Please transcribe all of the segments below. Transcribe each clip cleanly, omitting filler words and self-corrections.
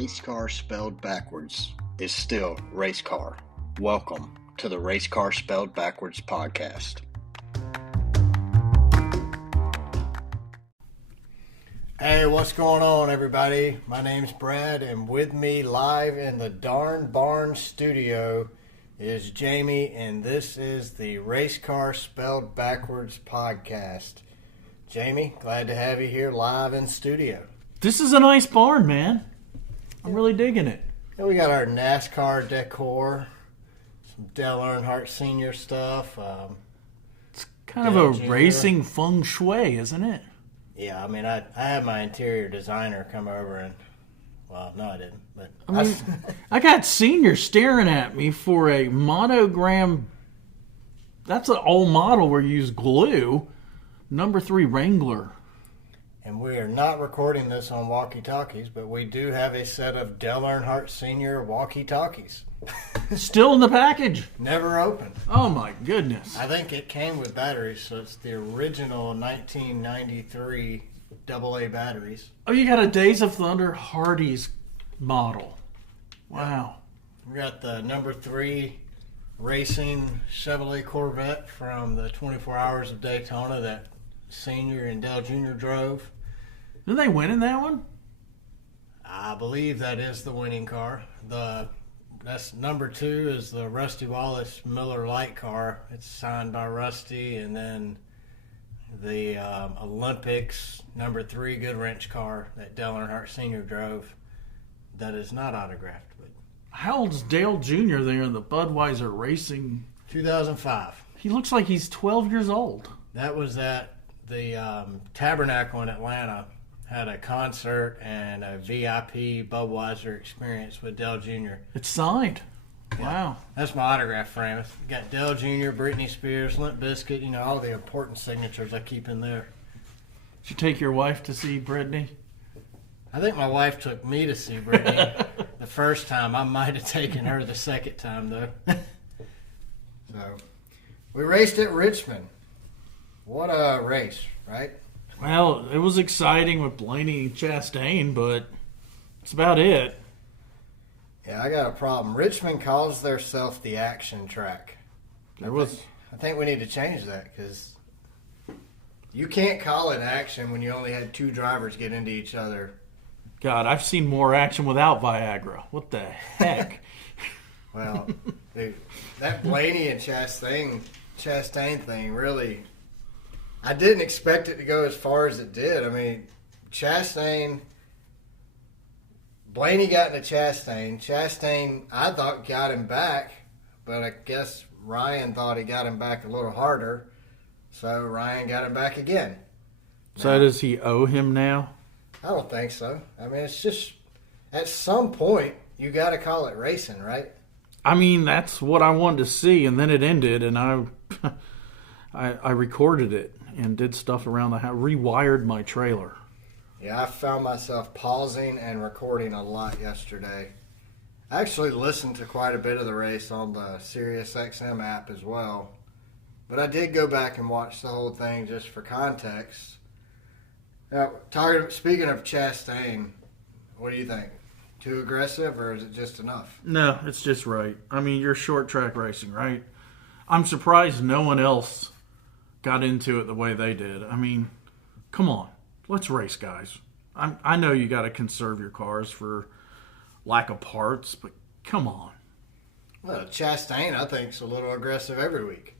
race car spelled backwards is still race car. Welcome to the Race Car Spelled Backwards podcast. Hey, what's going on, everybody? My name's Brad, and with me live in the Darn Barn studio is Jamie, and this is the Race Car Spelled Backwards podcast. Jamie, glad to have you here live in studio. This is a nice barn, man. I'm really digging it. Yeah, we got our NASCAR decor, some Dale Earnhardt Sr. stuff. It's kind of a racing feng shui, isn't it? Yeah, I mean, I had my interior designer come over and, well, no, I didn't. But I got Senior staring at me for a monogram. That's an old model where you use glue. Number 3 Wrangler. And we are not recording this on walkie-talkies, but we do have a set of Dale Earnhardt Sr. walkie-talkies. Still in the package. Never opened. Oh, my goodness. I think it came with batteries, so it's the original 1993 AA batteries. Oh, you got a Days of Thunder Hardee's model. Wow. We got the number 3 racing Chevrolet Corvette from the 24 Hours of Daytona that Senior and Dale Jr. drove. Did they win in that one? I believe that is the winning car. That's number 2 is the Rusty Wallace Miller Lite car. It's signed by Rusty, and then the Olympics number 3 Goodwrench car that Dale Earnhardt Sr. drove. That is not autographed, but How old's Dale Jr. there in the Budweiser Racing? 2005. He looks like he's 12 years old. That was at the Tabernacle in Atlanta. Had a concert and a VIP Budweiser experience with Dale Jr. It's signed. Yeah. Wow. That's my autograph frame. It's got Dale Jr., Britney Spears, Limp Bizkit, all the important signatures I keep in there. Did you take your wife to see Britney? I think my wife took me to see Britney the first time. I might have taken her the second time, though. So, we raced at Richmond. What a race, right? Well, it was exciting with Blaney Chastain, but that's about it. Yeah, I got a problem. Richmond calls theirself the action track. I think we need to change that, because you can't call it action when you only had 2 drivers get into each other. God, I've seen more action without Viagra. What the heck? Well, dude, that Blaney and Chastain thing really, I didn't expect it to go as far as it did. I mean, Blaney got into Chastain. Chastain, I thought, got him back, but I guess Ryan thought he got him back a little harder, so Ryan got him back again. So does he owe him now? I don't think so. I mean, it's just, at some point, you got to call it racing, right? I mean, that's what I wanted to see, and then it ended, and I recorded it and did stuff around the house, rewired my trailer. Yeah, I found myself pausing and recording a lot yesterday. I actually listened to quite a bit of the race on the SiriusXM app as well. But I did go back and watch the whole thing just for context. Now, speaking of Chastain, what do you think? Too aggressive, or is it just enough? No, it's just right. I mean, you're short track racing, right? I'm surprised no one else got into it the way they did. I mean, come on. Let's race, guys. I know you got to conserve your cars for lack of parts, but come on. Well, Chastain, I think, is a little aggressive every week.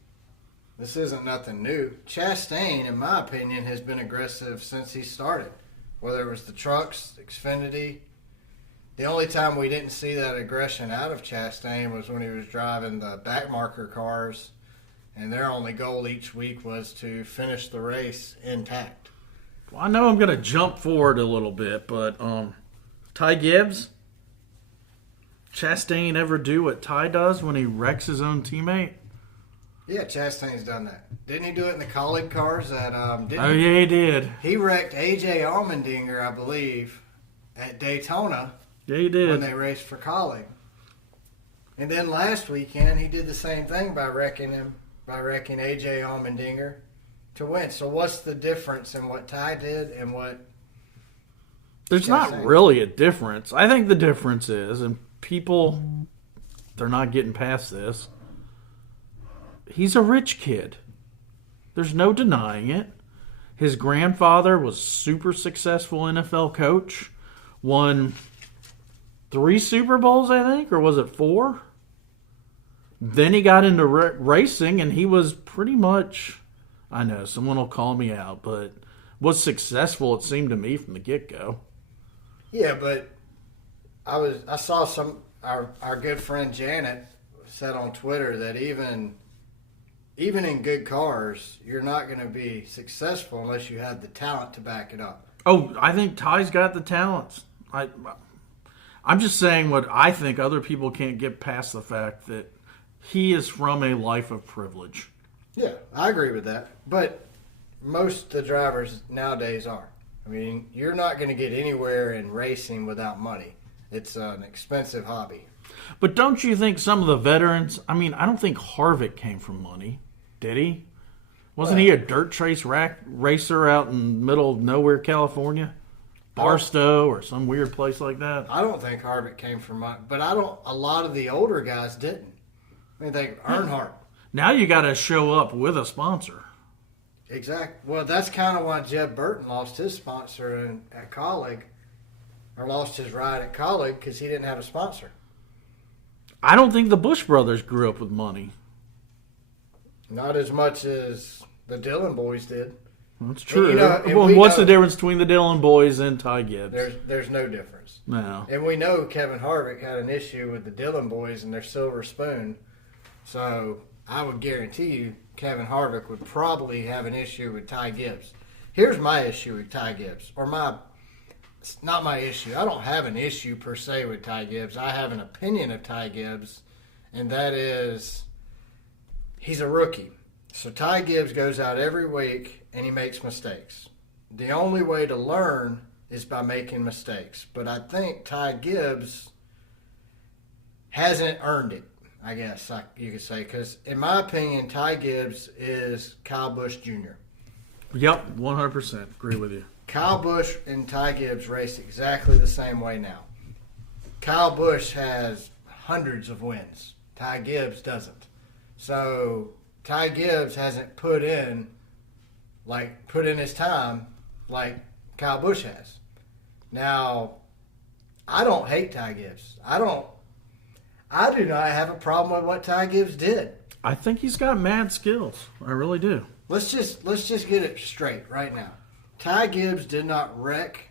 This isn't nothing new. Chastain, in my opinion, has been aggressive since he started. Whether it was the trucks, Xfinity. The only time we didn't see that aggression out of Chastain was when he was driving the backmarker cars, and their only goal each week was to finish the race intact. Well, I know I'm going to jump forward a little bit, but Ty Gibbs, Chastain ever do what Ty does when he wrecks his own teammate? Yeah, Chastain's done that. Didn't he do it in the Colleague cars? Yeah, he did. He wrecked A.J. Allmendinger, I believe, at Daytona. Yeah, he did. When they raced for Colleague. And then last weekend, he did the same thing by wrecking A.J. Allmendinger to win. So what's the difference in what Ty did and what There's not really a difference. I think the difference is, and people, they're not getting past this, he's a rich kid. There's no denying it. His grandfather was super successful NFL coach, won 3 Super Bowls, I think, or was it 4? Then he got into racing, and he was pretty much, I know, someone will call me out, but was successful, it seemed to me, from the get-go. Yeah, but I saw our good friend Janet said on Twitter that even in good cars, you're not going to be successful unless you have the talent to back it up. Oh, I think Ty's got the talents. I'm just saying what I think. Other people can't get past the fact that he is from a life of privilege. Yeah, I agree with that. But most of the drivers nowadays are. I mean, you're not going to get anywhere in racing without money. It's an expensive hobby. But don't you think some of the veterans, I mean, I don't think Harvick came from money, did he? Wasn't he a dirt trace racer out in the middle of nowhere, California? Barstow or some weird place like that? I don't think Harvick came from money, but a lot of the older guys didn't. I mean, Earnhardt. Now you got to show up with a sponsor. Exactly. Well, that's kind of why Jeb Burton lost his sponsor at Colleague, or lost his ride at Colleague, because he didn't have a sponsor. I don't think the Bush brothers grew up with money. Not as much as the Dillon boys did. That's true. What's the difference between the Dillon boys and Ty Gibbs? There's no difference. No. And we know Kevin Harvick had an issue with the Dillon boys and their silver spoon. So I would guarantee you Kevin Harvick would probably have an issue with Ty Gibbs. Here's my issue with Ty Gibbs. It's not my issue. I don't have an issue per se with Ty Gibbs. I have an opinion of Ty Gibbs, and that is he's a rookie. So Ty Gibbs goes out every week and he makes mistakes. The only way to learn is by making mistakes. But I think Ty Gibbs hasn't earned it, I guess you could say. Because in my opinion, Ty Gibbs is Kyle Busch Jr. Yep, 100%. Agree with you. Kyle Busch and Ty Gibbs race exactly the same way now. Kyle Busch has hundreds of wins. Ty Gibbs doesn't. So Ty Gibbs hasn't put in his time like Kyle Busch has. Now, I don't hate Ty Gibbs. I do not have a problem with what Ty Gibbs did. I think he's got mad skills. I really do. Let's just get it straight right now. Ty Gibbs did not wreck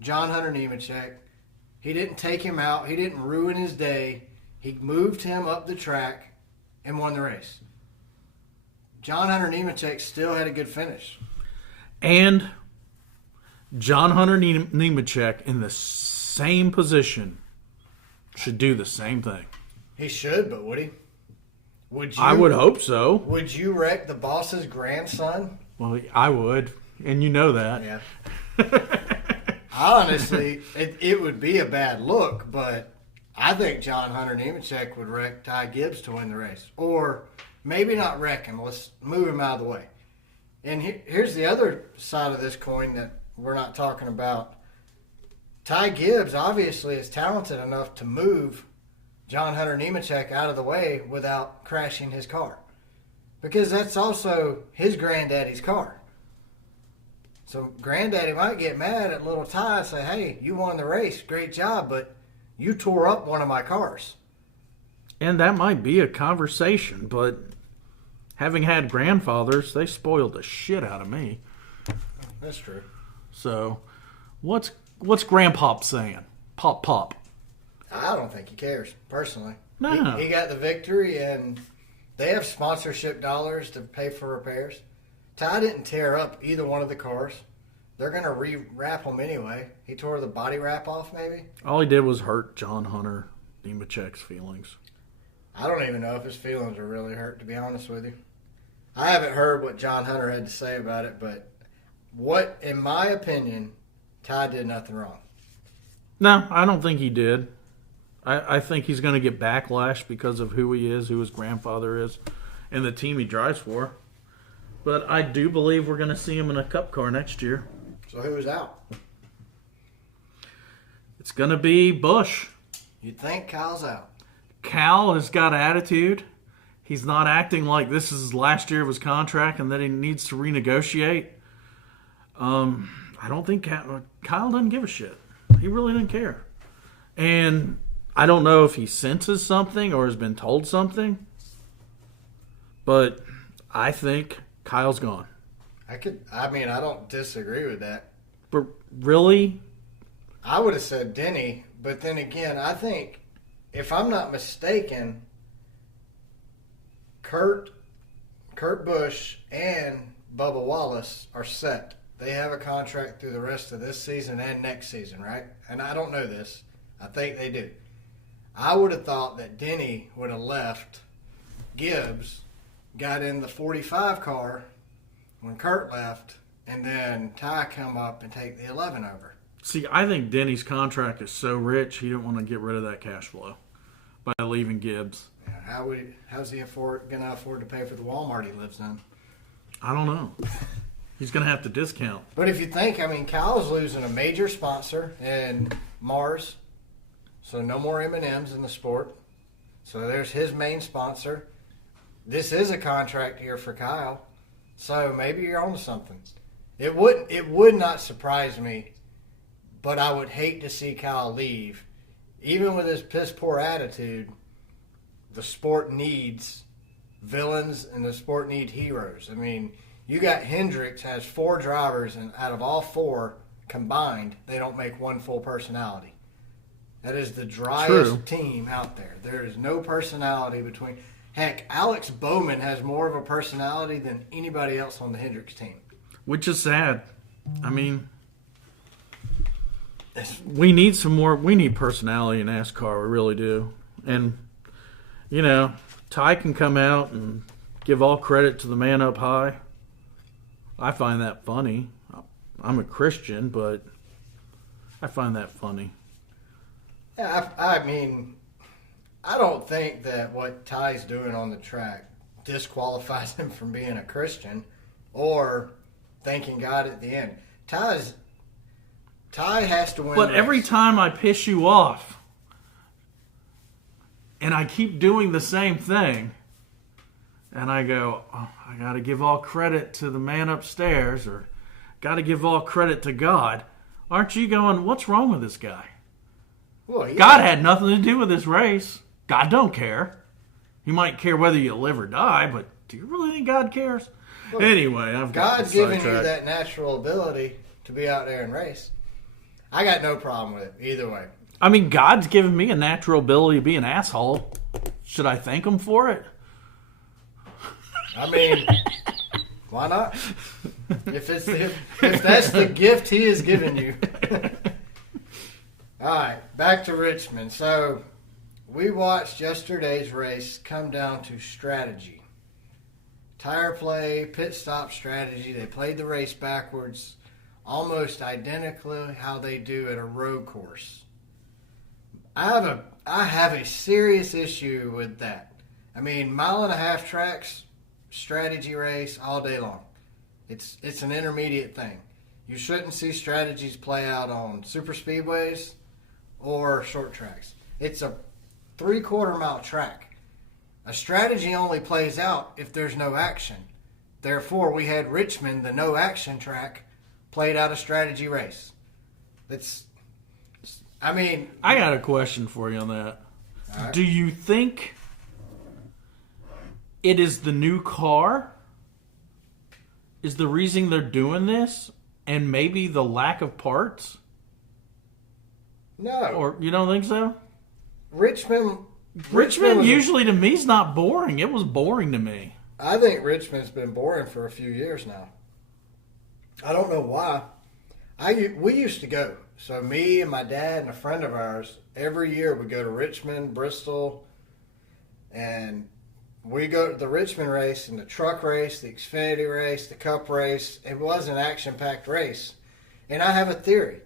John Hunter Nemechek. He didn't take him out. He didn't ruin his day. He moved him up the track and won the race. John Hunter Nemechek still had a good finish. And John Hunter Nemechek in the same position should do the same thing. He should, but would he? Would you? I would hope so. Would you wreck the boss's grandson? Well, I would, and you know that. Yeah. Honestly, it would be a bad look, but I think John Hunter Nemechek would wreck Ty Gibbs to win the race. Or maybe not wreck him. Let's move him out of the way. And here's the other side of this coin that we're not talking about. Ty Gibbs obviously is talented enough to move John Hunter Nemechek out of the way without crashing his car. Because that's also his granddaddy's car. So granddaddy might get mad at little Ty and say, hey, you won the race, great job, but you tore up one of my cars. And that might be a conversation, but having had grandfathers, they spoiled the shit out of me. That's true. So, what's Grandpop saying? Pop. I don't think he cares, personally. No. He got the victory, and they have sponsorship dollars to pay for repairs. Ty didn't tear up either one of the cars. They're going to re-wrap them anyway. He tore the body wrap off, maybe? All he did was hurt John Hunter Nemechek's feelings. I don't even know if his feelings are really hurt, to be honest with you. I haven't heard what John Hunter had to say about it, but in my opinion, Ty did nothing wrong. No, I don't think he did. I think he's going to get backlash because of who he is, who his grandfather is, and the team he drives for. But I do believe we're going to see him in a Cup car next year. So who is out? It's going to be Busch. You'd think Kyle's out. Cal has got attitude. He's not acting like this is his last year of his contract and that he needs to renegotiate. I don't think Kyle doesn't give a shit. He really didn't care. And I don't know if he senses something or has been told something, but I think Kyle's gone. I don't disagree with that. But really? I would have said Denny, but then again, I think, if I'm not mistaken, Kurt Busch and Bubba Wallace are set. They have a contract through the rest of this season and next season, right? And I don't know this. I think they do. I would have thought that Denny would have left Gibbs, got in the 45 car when Kurt left, and then Ty come up and take the 11 over. See, I think Denny's contract is so rich, he didn't want to get rid of that cash flow by leaving Gibbs. Yeah, how's he going to afford to pay for the Walmart he lives in? I don't know. He's going to have to discount. But if you think, Kyle's losing a major sponsor in Mars, so no more M&Ms in the sport. So there's his main sponsor. This is a contract year for Kyle, so maybe you're on to something. It would not surprise me, but I would hate to see Kyle leave. Even with his piss-poor attitude, the sport needs villains and the sport needs heroes. You got Hendricks has 4 drivers, and out of all 4 combined, they don't make one full personality. That is the driest team out there. There is no personality between. Heck, Alex Bowman has more of a personality than anybody else on the Hendricks team. Which is sad. We need some more. We need personality in NASCAR. We really do. And, Ty can come out and give all credit to the man up high. I find that funny. I'm a Christian, but I find that funny. Yeah, I don't think that what Ty's doing on the track disqualifies him from being a Christian or thanking God at the end. Ty has to win. But every time I piss you off and I keep doing the same thing and I go, oh, I got to give all credit to the man upstairs or got to give all credit to God, aren't you going, what's wrong with this guy? Well, yeah. God had nothing to do with this race. God don't care. He might care whether you live or die, but do you really think God cares? Well, anyway, God's giving you that natural ability to be out there and race. I got no problem with it either way. God's given me a natural ability to be an asshole. Should I thank him for it? Why not? If that's the gift he has given you. All right, back to Richmond. So we watched yesterday's race come down to strategy. Tire play, pit stop strategy. They played the race backwards, almost identically how they do at a road course. I have a serious issue with that. 1.5 tracks, strategy race all day long. It's an intermediate thing. You shouldn't see strategies play out on super speedways or short tracks. It's a 3/4 mile track. A strategy only plays out if there's no action. Therefore, we had Richmond, the no action track, played out a strategy race. I got a question for you on that. Right. Do you think it is the new car is the reason they're doing this and maybe the lack of parts? No. Or you don't think so? Richmond usually to me is not boring. It was boring to me. I think Richmond's been boring for a few years now. I don't know why. We used to go. So me and my dad and a friend of ours, every year we go to Richmond, Bristol, and we go to the Richmond race and the truck race, the Xfinity race, the Cup race. It was an action-packed race. And I have a theory.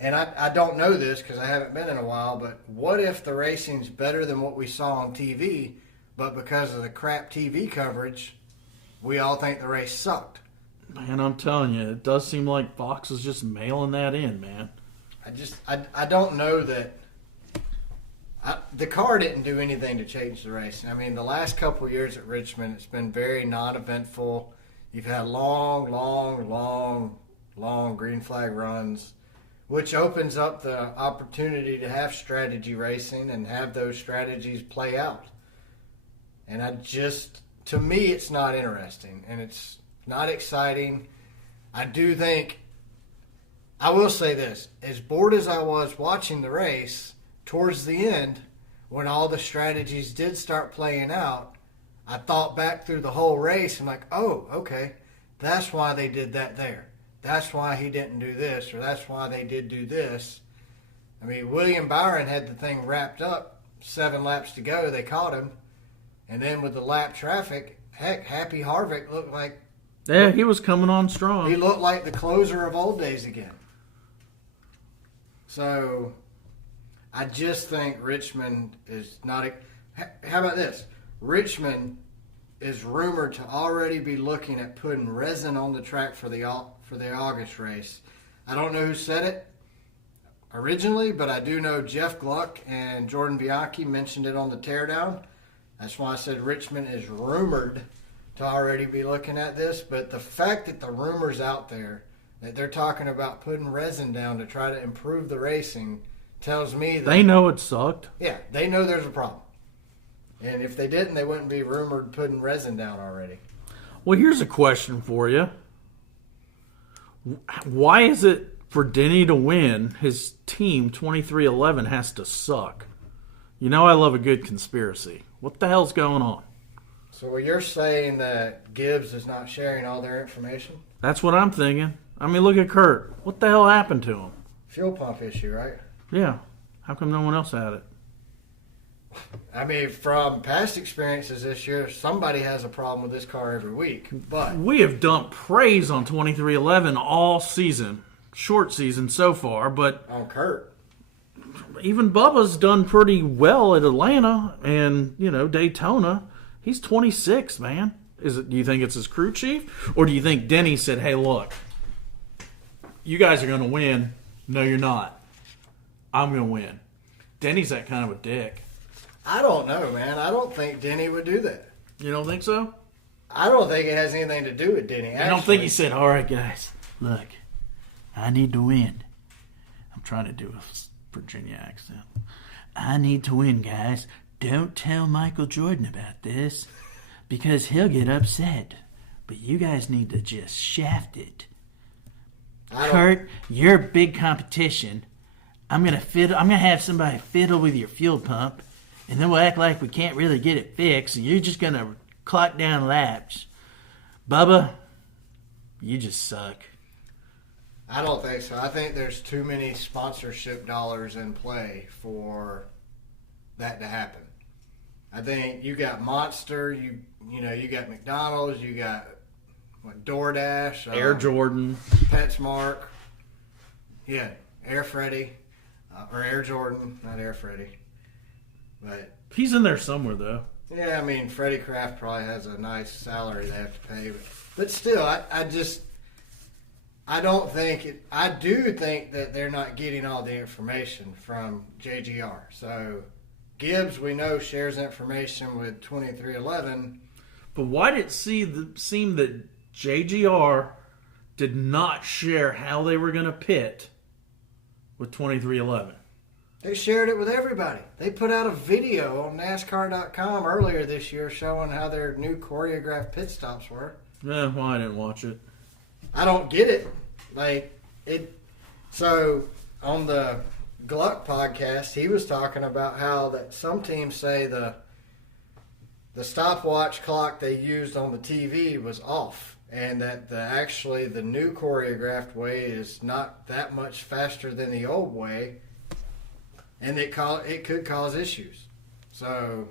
And I don't know this because I haven't been in a while, but what if the racing's better than what we saw on TV, but because of the crap TV coverage, we all think the race sucked? Man, I'm telling you, it does seem like Fox is just mailing that in, man. I don't know that the car didn't do anything to change the race. I mean, the last couple of years at Richmond, it's been very non-eventful. You've had long green flag runs, which opens up the opportunity to have strategy racing and have those strategies play out. And to me, it's not interesting and it's not exciting. I will say this, as bored as I was watching the race, towards the end, when all the strategies did start playing out, I thought back through the whole race and like, oh, okay, that's why they did that there. That's why he didn't do this, or that's why they did do this. I mean, William Byron had the thing wrapped up, 7 laps to go, they caught him. And then with the lap traffic, heck, Happy Harvick looked like... Yeah, he was coming on strong. He looked like the closer of old days again. So... I just think Richmond is not... How about this? Richmond is rumored to already be looking at putting resin on the track for the August race. I don't know who said it originally, but I do know Jeff Gluck and Jordan Bianchi mentioned it on the teardown. That's why I said Richmond is rumored to already be looking at this. But the fact that the rumor's out there, that they're talking about putting resin down to try to improve the racing... tells me that... They know it sucked. Yeah, they know there's a problem. And if they didn't, they wouldn't be rumored putting resin down already. Well, here's a question for you. Why is it for Denny to win, his team 23-11 has to suck? You know I love a good conspiracy. What the hell's going on? So you're saying that Gibbs is not sharing all their information? That's what I'm thinking. I mean, look at Kurt. What the hell happened to him? Fuel pump issue, right? Yeah. How come no one else had it? I mean, from past experiences this year, somebody has a problem with this car every week. But we have dumped praise on 23-11 all season. Short season so far, but... on Kurt. Even Bubba's done pretty well at Atlanta and, Daytona. He's 26, man. Do you think it's his crew chief? Or do you think Denny said, hey, look, you guys are going to win. No, you're not. I'm going to win. Denny's that kind of a dick. I don't know, man. I don't think Denny would do that. You don't think so? I don't think it has anything to do with Denny. I don't think he said, all right, guys, look, I need to win. I'm trying to do a Virginia accent. I need to win, guys. Don't tell Michael Jordan about this because he'll get upset. But you guys need to just shaft it. Kurt, you're a big competition. I'm gonna have somebody fiddle with your fuel pump, and then we'll act like we can't really get it fixed, and you're just gonna clock down laps. Bubba, you just suck. I don't think so. I think there's too many sponsorship dollars in play for that to happen. I think you got Monster, you got McDonald's, you got DoorDash, Air Jordan, PetSmart, yeah, Air Freddy, or Air Jordan, not Air Freddy, but he's in there somewhere though. Yeah, I mean Freddie Kraft probably has a nice salary they have to pay, but still, I don't think it. I do think that they're not getting all the information from JGR. So Gibbs, we know, shares information with 2311. But why did it seem that JGR did not share how they were going to pit with 2311? They shared it with everybody. They put out a video on NASCAR.com earlier this year showing how their new choreographed pit stops were. Yeah, well, I didn't watch it. I don't get it. So on the Gluck podcast, he was talking about how that some teams say the stopwatch clock they used on the TV was off, and that actually the new choreographed way is not that much faster than the old way, and it could cause issues. So,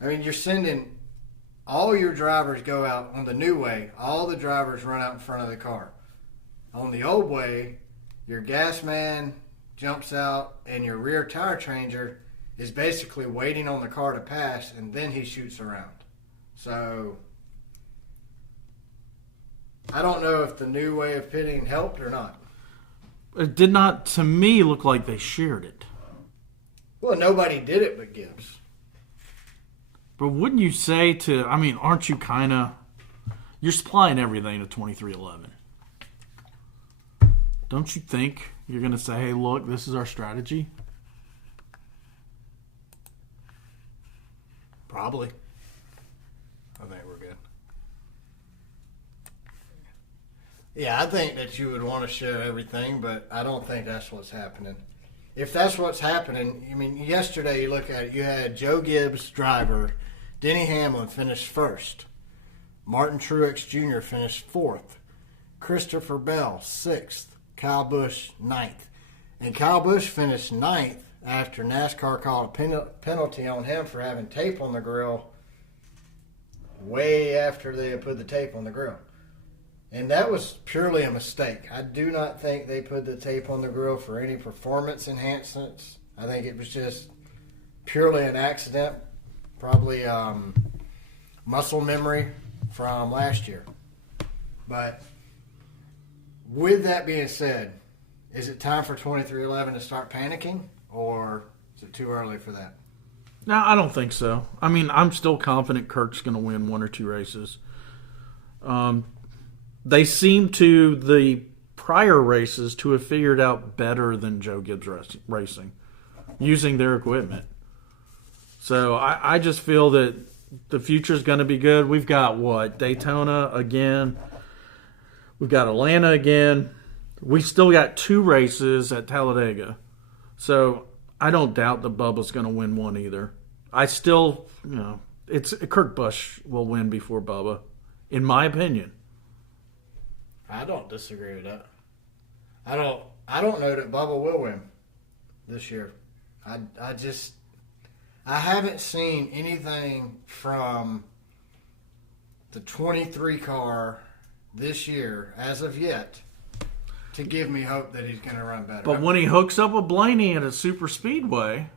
I mean, you're sending all your drivers go out on the new way. All the drivers run out in front of the car. On the old way, your gas man jumps out, and your rear tire changer is basically waiting on the car to pass, and then he shoots around. So, I don't know if the new way of pitting helped or not. It did not, to me, look like they shared it. Well, nobody did it but Gibbs. But wouldn't you say aren't you kind of, you're supplying everything to 2311. Don't you think you're going to say, hey, look, this is our strategy? Probably. I think we're good. Yeah, I think that you would want to share everything, but I don't think that's what's happening. If that's what's happening, I mean, yesterday you look at it, you had Joe Gibbs, driver, Denny Hamlin finished first. Martin Truex Jr. finished fourth. Christopher Bell, sixth. Kyle Busch, ninth. And Kyle Busch finished ninth after NASCAR called a penalty on him for having tape on the grill way after they had put the tape on the grill. And that was purely a mistake. I do not think they put the tape on the grill for any performance enhancements. I think it was just purely an accident, probably muscle memory from last year. But with that being said, is it time for 2311 to start panicking, or is it too early for that? No, I don't think so. I mean, I'm still confident Kirk's going to win one or two races. They seem to, the prior races, to have figured out better than Joe Gibbs Racing, using their equipment. So I just feel that the future's going to be good. We've got, Daytona again. We've got Atlanta again. We still got two races at Talladega. So I don't doubt that Bubba's going to win one either. I still, it's Kurt Busch will win before Bubba, in my opinion. I don't disagree with that. I don't know that Bubba will win this year. I haven't seen anything from the 23 car this year as of yet to give me hope that he's going to run better. But when he hooks up with Blaney at a super speedway,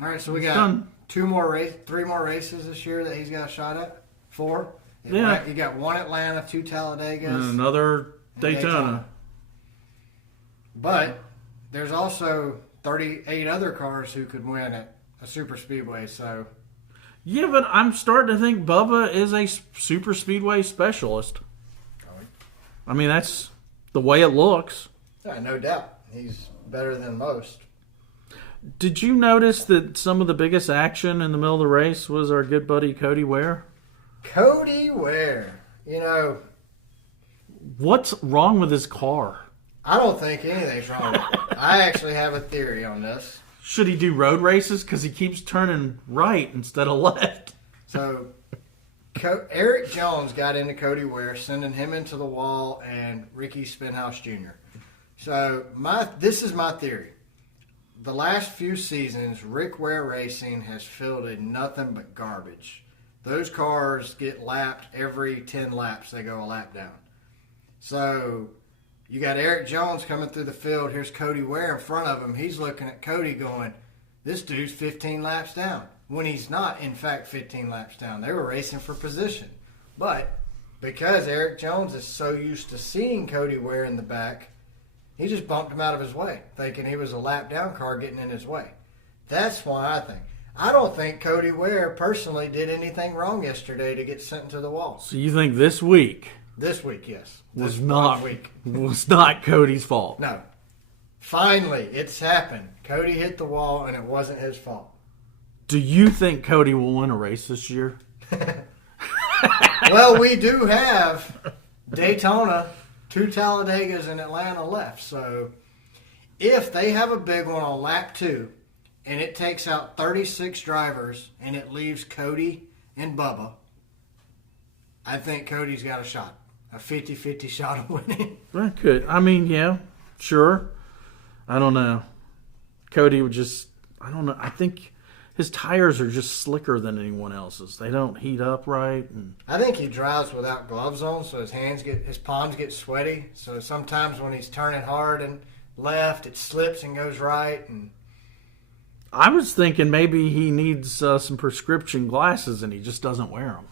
all right, so we got three more races this year that he's got a shot at. 4. Yeah, you got one Atlanta, 2 Talladegas, and another Daytona. But there's also 38 other cars who could win at a super speedway. So yeah, but I'm starting to think Bubba is a super speedway specialist. I mean, that's the way it looks. Yeah, no doubt. He's better than most. Did you notice that some of the biggest action in the middle of the race was our good buddy Cody Ware? Cody Ware. What's wrong with his car? I don't think anything's wrong with it. I actually have a theory on this. Should he do road races? Because he keeps turning right instead of left. So Eric Jones got into Cody Ware, sending him into the wall, and Ricky Stenhouse Jr. So this is my theory. The last few seasons, Rick Ware Racing has fielded nothing but garbage. Those cars get lapped every 10 laps. They go a lap down. So you got Eric Jones coming through the field. Here's Cody Ware in front of him. He's looking at Cody going, this dude's 15 laps down. When he's not, in fact, 15 laps down. They were racing for position. But because Eric Jones is so used to seeing Cody Ware in the back, he just bumped him out of his way, thinking he was a lap down car getting in his way. That's why I think. I don't think Cody Ware personally did anything wrong yesterday to get sent to the wall. So you think this week? This week, yes. Was not Cody's fault. No. Finally, it's happened. Cody hit the wall, and it wasn't his fault. Do you think Cody will win a race this year? Well, we do have Daytona, 2 Talladegas, and Atlanta left. So if they have a big one on lap 2, and it takes out 36 drivers, and it leaves Cody and Bubba, I think Cody's got a shot. A 50-50 shot of winning. That could. I mean, yeah, sure. I don't know. Cody would just, I don't know. I think his tires are just slicker than anyone else's. They don't heat up right. And I think he drives without gloves on, so his palms get sweaty. So sometimes when he's turning hard and left, it slips and goes right. And I was thinking maybe he needs some prescription glasses and he just doesn't wear them.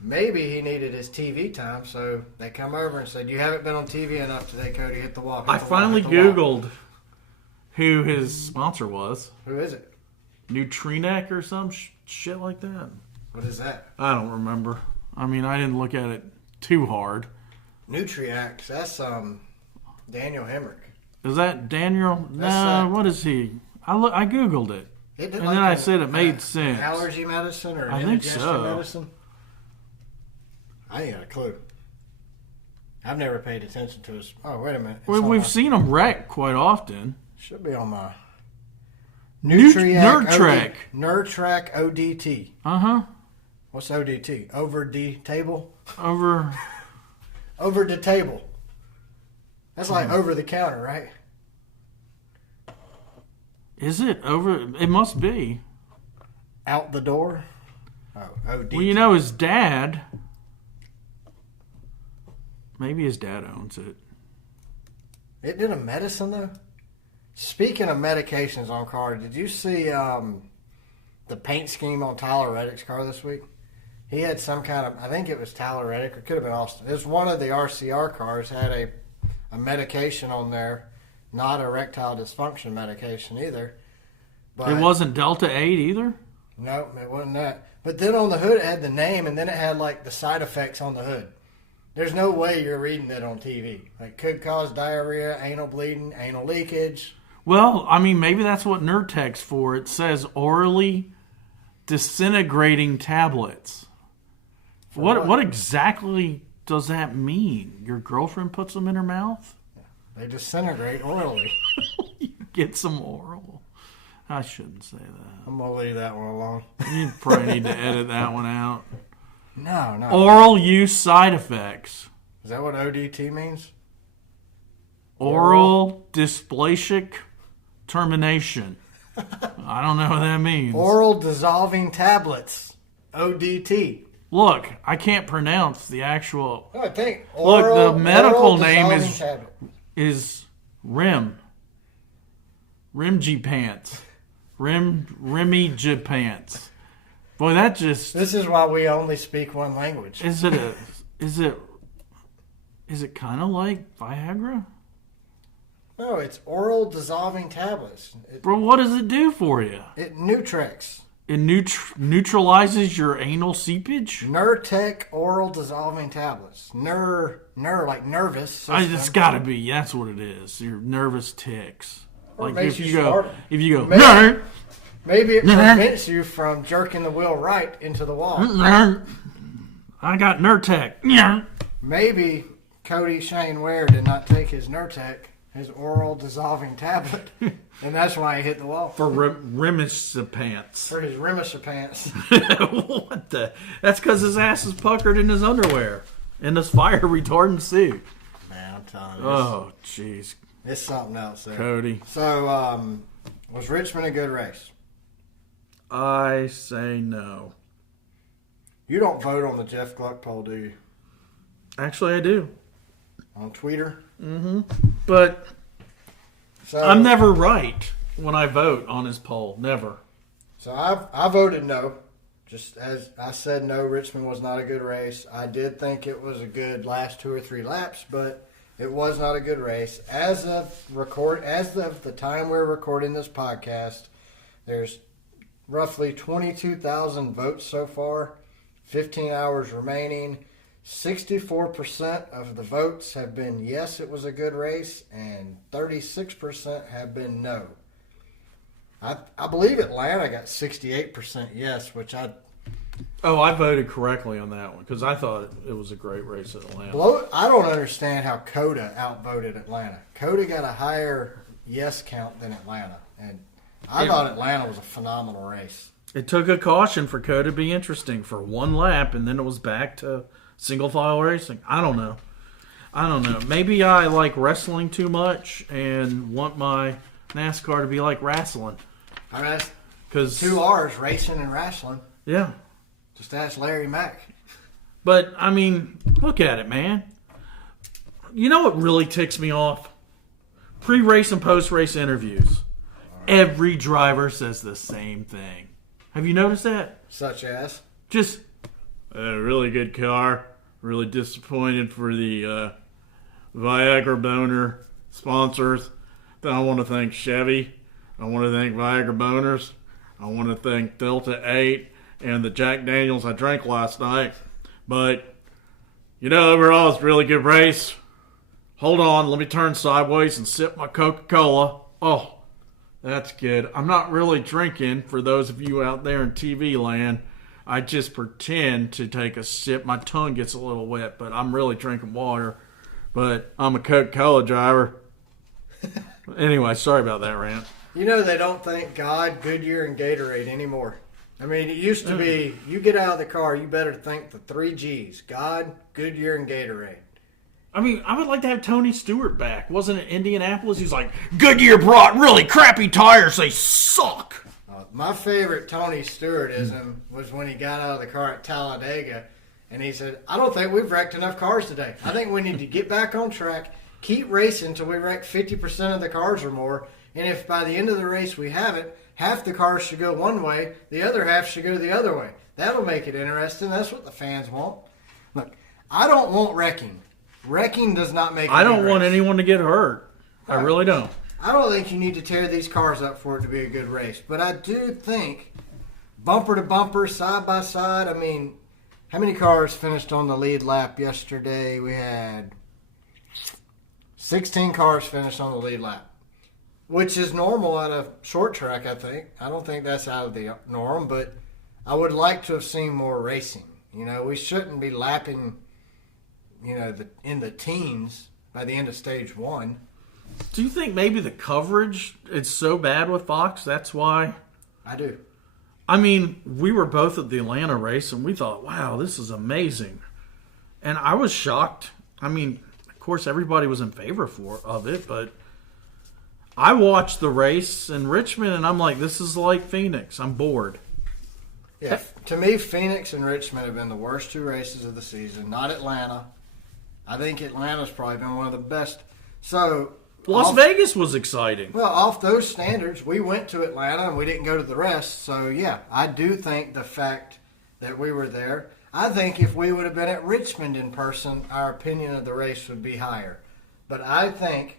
maybe he needed his TV time, so they come over and said, "You haven't been on TV enough today, Cody. Hit the wall." I finally Googled who his sponsor was. Who is it? Nutrinex or some shit like that. What is that? I don't remember. I mean, I didn't look at it too hard. Nutriax. That's Daniel Hemrick. Is that Daniel? No, what is he? I Googled it. And like then I said it made sense. Allergy medicine or I think so. Medicine? I ain't got a clue. I've never paid attention to his. Oh, wait a minute. Well, we've seen him wreck quite often. Should be on my Nerdtrack. Nerdtrack ODT. Uh-huh. What's ODT? Over the table? Over the table. That's like over the counter, right? Is it over? It must be. Out the door? Oh, ODT. Well, you know his dad. Maybe his dad owns it. Isn't it a medicine, though? Speaking of medications on cars, did you see the paint scheme on Tyler Reddick's car this week? He had some kind of, I think it was Tyler Reddick, or it could have been Austin. It was one of the RCR cars, had a medication on there, not erectile dysfunction medication either. But it wasn't Delta 8 either? No, it wasn't that. But then on the hood it had the name, and then it had like the side effects on the hood. There's no way you're reading that on TV. Like, could cause diarrhea, anal bleeding, anal leakage. Well, I mean, maybe that's what Nerdtech's for. It says orally disintegrating tablets. What exactly does that mean? Your girlfriend puts them in her mouth? They disintegrate orally. You get some oral. I shouldn't say that. I'm going to leave that one alone. You probably need to edit that one out. No. Oral use side effects. Is that what ODT means? Oral dysplasia termination. I don't know what that means. Oral dissolving tablets. ODT. Look, I can't pronounce the actual. No, I think. Look, the medical name is RIM. Rimgy pants. Rimmy pants. Boy, that just. This is why we only speak one language. Is it kind of like Viagra? No, it's oral dissolving tablets. Bro, what does it do for you? It Nutrex. It neutralizes your anal seepage? Nurtec oral dissolving tablets. Like nervous system. It's got to be. That's what it is. Your nervous ticks. Or like if you go, maybe it prevents you from jerking the wheel right into the wall. I got Nurtec. Maybe Cody Shane Ware did not take his Nurtec, his oral dissolving tablet, and that's why he hit the wall. For Rimisipants. For his Rimisipants. What the? That's because his ass is puckered in his underwear in this fire retardant suit. Man, I'm telling you. Oh, jeez. It's something else there. Cody. So, was Richmond a good race? I say no. You don't vote on the Jeff Gluck poll, do you? Actually, I do. On Twitter? Mm-hmm. But I'm never right when I vote on his poll. Never. So I voted no. Just as I said no, Richmond was not a good race. I did think it was a good last 2 or 3 laps, but it was not a good race. As of the time we're recording this podcast, there's roughly 22,000 votes so far, 15 hours remaining. 64% of the votes have been yes, it was a good race, and 36% have been no. I believe Atlanta got 68% yes, which I voted correctly on that one because I thought it was a great race at Atlanta. I don't understand how COTA outvoted Atlanta. COTA got a higher yes count than Atlanta, and I thought Atlanta was a phenomenal race. It took a caution for COTA to be interesting for one lap, and then it was back to single file racing. I don't know. Maybe I like wrestling too much and want my NASCAR to be like wrestling. I mean, that's 'cause 2 R's, racing and wrestling. Yeah. Just ask Larry Mack. But, I mean, look at it, man. You know what really ticks me off? Pre-race and post-race interviews. Every driver says the same thing. Have you noticed that? Such as? Just, A really good car. Really disappointed for the Viagra Boner sponsors. Then I want to thank Chevy. I want to thank Viagra Boners. I want to thank Delta 8 and the Jack Daniels I drank last night. But, overall it's a really good race. Hold on, let me turn sideways and sip my Coca-Cola. Oh, that's good. I'm not really drinking, for those of you out there in TV land. I just pretend to take a sip. My tongue gets a little wet, but I'm really drinking water. But I'm a Coca-Cola driver. Anyway, sorry about that rant. They don't thank God, Goodyear, and Gatorade anymore. I mean, it used to be, you get out of the car, you better thank the 3 G's. God, Goodyear, and Gatorade. I mean, I would like to have Tony Stewart back. Wasn't it Indianapolis? He's like, Goodyear brought really crappy tires. They suck. My favorite Tony Stewartism was when he got out of the car at Talladega, and he said, I don't think we've wrecked enough cars today. I think we need to get back on track, keep racing until we wreck 50% of the cars or more, and if by the end of the race we haven't, half the cars should go one way, the other half should go the other way. That'll make it interesting. That's what the fans want. Look, I don't want wrecking. Wrecking does not make it I don't want anyone to get hurt. I really don't. I don't think you need to tear these cars up for it to be a good race. But I do think bumper to bumper, side by side, I mean, how many cars finished on the lead lap yesterday? We had 16 cars finished on the lead lap, which is normal at a short track, I think. I don't think that's out of the norm, but I would like to have seen more racing. We shouldn't be lapping, in the teens by the end of stage 1. Do you think maybe the coverage is so bad with Fox? That's why? I do. I mean, we were both at the Atlanta race, and we thought, wow, this is amazing. And I was shocked. I mean, of course, everybody was in favor of it, but I watched the race in Richmond, and I'm like, this is like Phoenix. I'm bored. Yeah, to me, Phoenix and Richmond have been the worst 2 races of the season, not Atlanta. I think Atlanta's probably been one of the best. So Las Vegas was exciting. Well, off those standards, we went to Atlanta and we didn't go to the rest. So, yeah, I do think the fact that we were there, I think if we would have been at Richmond in person, our opinion of the race would be higher. But I think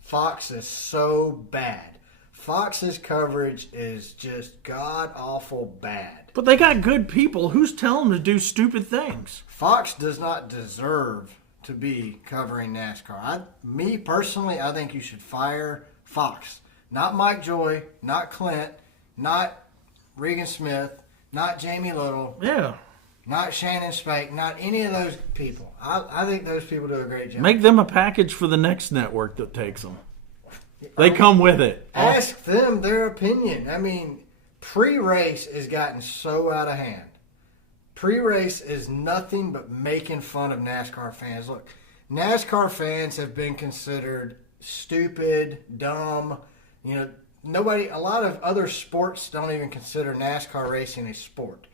Fox is so bad. Fox's coverage is just god-awful bad. But they got good people. Who's telling them to do stupid things? Fox does not deserve to be covering NASCAR. Me personally, I think you should fire Fox. Not Mike Joy, not Clint, not Regan Smith, not Jamie Little. Yeah. Not Shannon Spake, not any of those people. I think those people do a great job. Make them a package for the next network that takes them. They come with it. Ask them their opinion. I mean, pre-race has gotten so out of hand. Pre-race is nothing but making fun of NASCAR fans. Look, NASCAR fans have been considered stupid, dumb. A lot of other sports don't even consider NASCAR racing a sport.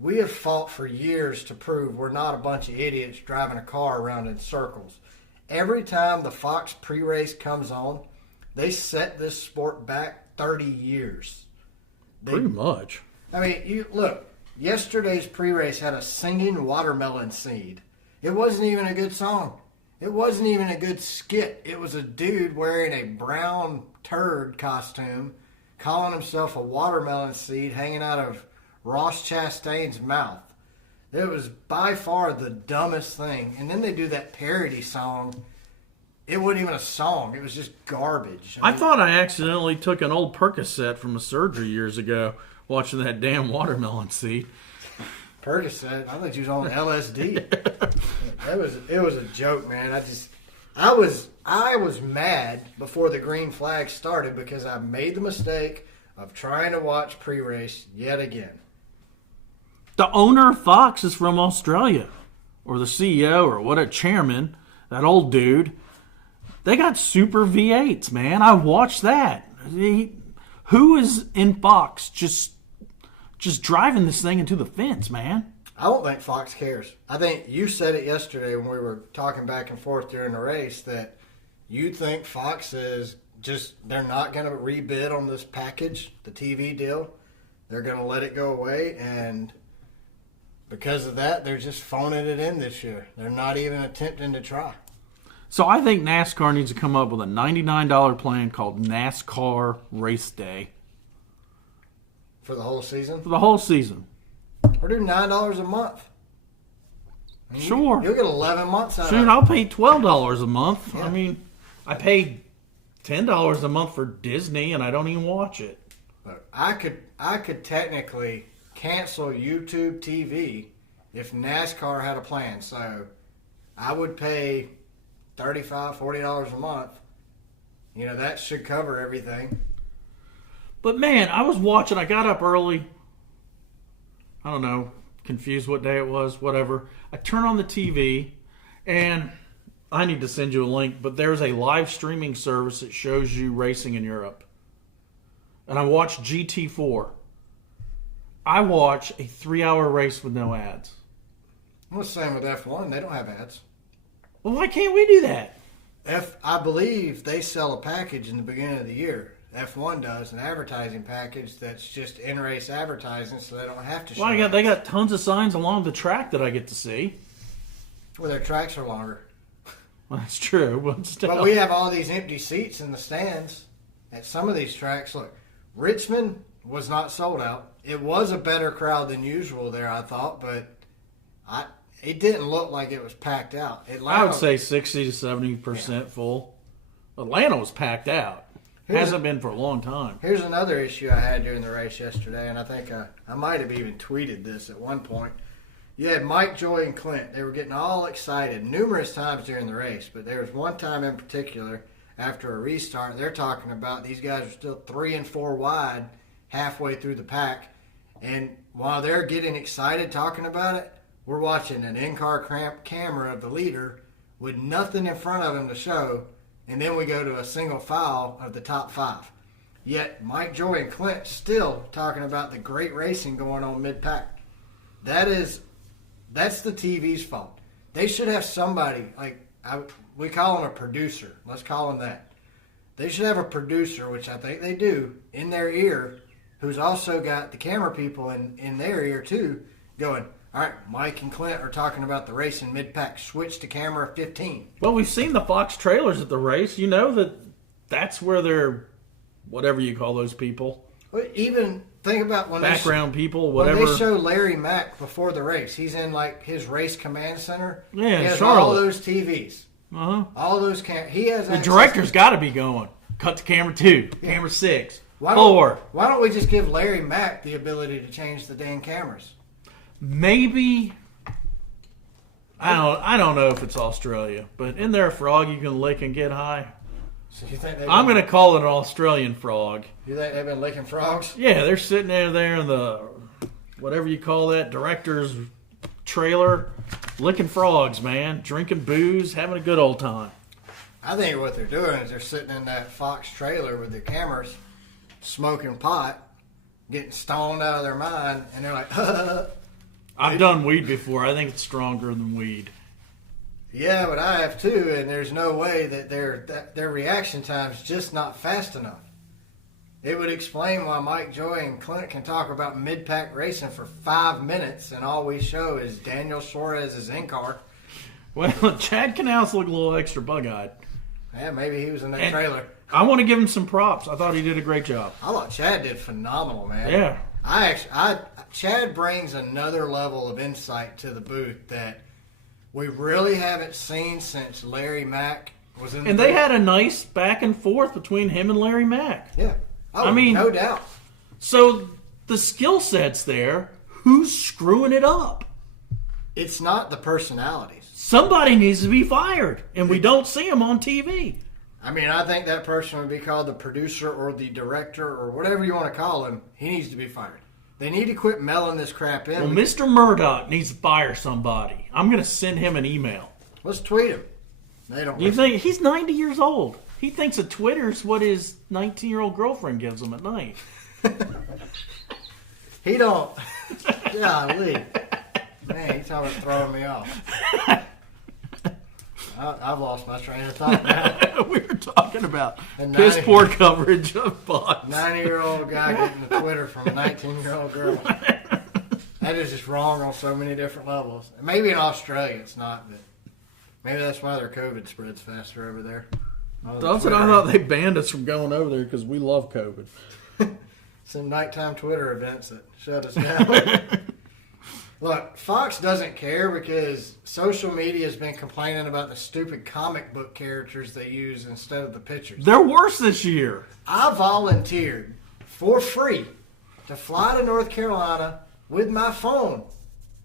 We have fought for years to prove we're not a bunch of idiots driving a car around in circles. Every time the Fox pre-race comes on, they set this sport back 30 years. Pretty much. I mean, look. Yesterday's pre-race had a singing watermelon seed. It wasn't even a good song. It wasn't even a good skit. It was a dude wearing a brown turd costume, calling himself a watermelon seed hanging out of Ross Chastain's mouth. It was by far the dumbest thing. And then they do that parody song. It wasn't even a song. It was just garbage. I thought I accidentally took an old Percocet from a surgery years ago. Watching that damn watermelon seed. Percocet? I thought you was on LSD. It was a joke, man. I was mad before the green flag started because I made the mistake of trying to watch pre-race yet again. The owner of Fox is from Australia, or the CEO, or what a chairman, that old dude. They got super V8s, man. I watched that. Who is in Fox just driving this thing into the fence, man? I don't think Fox cares. I think you said it yesterday when we were talking back and forth during the race that you think Fox is they're not going to rebid on this package, the TV deal. They're going to let it go away. And Because of that, they're just phoning it in this year. They're not even attempting to try. So I think NASCAR needs to come up with a $99 plan called NASCAR Race Day. For the whole season? For the whole season. Or do $9 a month. Sure. You'll get 11 months out of it. Shoot, I'll pay $12 a month. Yeah. I mean, I pay $10 a month for Disney, and I don't even watch it. Look, I could technically cancel YouTube TV if NASCAR had a plan. So I would pay $35, $40 a month. You know, that should cover everything. But man, I was watching. I got up early. I don't know, confused what day it was, whatever. I turn on the TV, and I need to send you a link, but there's a live streaming service that shows you racing in Europe. And I watched GT4. I watched a 3-hour race with no ads. Well, same with F1. They don't have ads. Well, why can't we do that? I believe they sell a package in the beginning of the year. F1 does, an advertising package that's just in-race advertising, so they don't have to show Well, ads. they got tons of signs along the track that I get to see. Well, their tracks are longer. Well, that's true, but still. But we have all these empty seats in the stands at some of these tracks. Look, Richmond was not sold out. It was a better crowd than usual there, I thought, but it didn't look like it was packed out. I would say 60 to 70% full. Atlanta was packed out. Hasn't been for a long time. Here's another issue I had during the race yesterday, and I think I might have even tweeted this at one point. You had Mike, Joy, and Clint. They were getting all excited numerous times during the race, but there was one time in particular after a restart, they're talking about these guys are still 3 and 4 wide halfway through the pack, and while they're getting excited talking about it, we're watching an in-car camera of the leader with nothing in front of him to show, and then we go to a single file of the top 5. Yet Mike, Joy, and Clint still talking about the great racing going on mid-pack. That's the TV's fault. They should have somebody, we call him a producer. Let's call him that. They should have a producer, which I think they do, in their ear, who's also got the camera people in their ear too, going, all right, Mike and Clint are talking about the race in mid-pack. Switch to camera 15. Well, we've seen the Fox trailers at the race. You know that's where they're, whatever you call those people. Well, even think about when background people, whatever. When they show Larry Mack before the race, he's in like his race command center. Yeah, he has Charlotte. all those TVs. All those he has. The director's got to be going. Cut to camera 2, camera 6, 4. Why don't we just give Larry Mack the ability to change the damn cameras? Maybe. I don't know if it's Australia, but isn't there a frog you can lick and get high? So you think I'm going to call it an Australian frog. You think they've been licking frogs? Yeah, they're sitting there in the, whatever you call that, director's trailer, licking frogs, man, drinking booze, having a good old time. I think what they're doing is they're sitting in that Fox trailer with their cameras, smoking pot, getting stoned out of their mind, and they're like, I've done weed before. I think it's stronger than weed. Yeah, but I have too, and there's no way that their reaction time's just not fast enough. It would explain why Mike, Joy, and Clint can talk about mid-pack racing for 5 minutes, and all we show is Daniel Suarez's in-car. Well, Chad Canals looked a little extra bug-eyed. Yeah, maybe he was in that trailer. I want to give him some props. I thought he did a great job. I thought Chad did phenomenal, man. Yeah. Chad brings another level of insight to the booth that we really haven't seen since Larry Mack was in the booth. And they had a nice back and forth between him and Larry Mack. Yeah. Oh, I mean, no doubt. So the skill set's there. Who's screwing it up? It's not the personalities. Somebody needs to be fired, and we don't see him on TV. I mean, I think that person would be called the producer or the director or whatever you want to call him. He needs to be fired. They need to quit mailing this crap in. Well, Mr. Murdoch needs to fire somebody. I'm going to send him an email. Let's tweet him. They don't. You think he's 90 years old? He thinks that Twitter's what his 19-year-old girlfriend gives him at night. He don't. Golly. Man, he's talking about throwing me off. I've lost my train of thought now. We were talking about piss poor coverage of Fox. 90-year-old guy getting the Twitter from a 19-year-old girl. Hey, That is just wrong on so many different levels. Maybe in Australia it's not, but maybe that's why their COVID spreads faster over there. That's what I thought. They banned us from going over there because we love COVID. Some nighttime Twitter events that shut us down. Look, Fox doesn't care because social media has been complaining about the stupid comic book characters they use instead of the pictures. They're worse this year. I volunteered for free to fly to North Carolina with my phone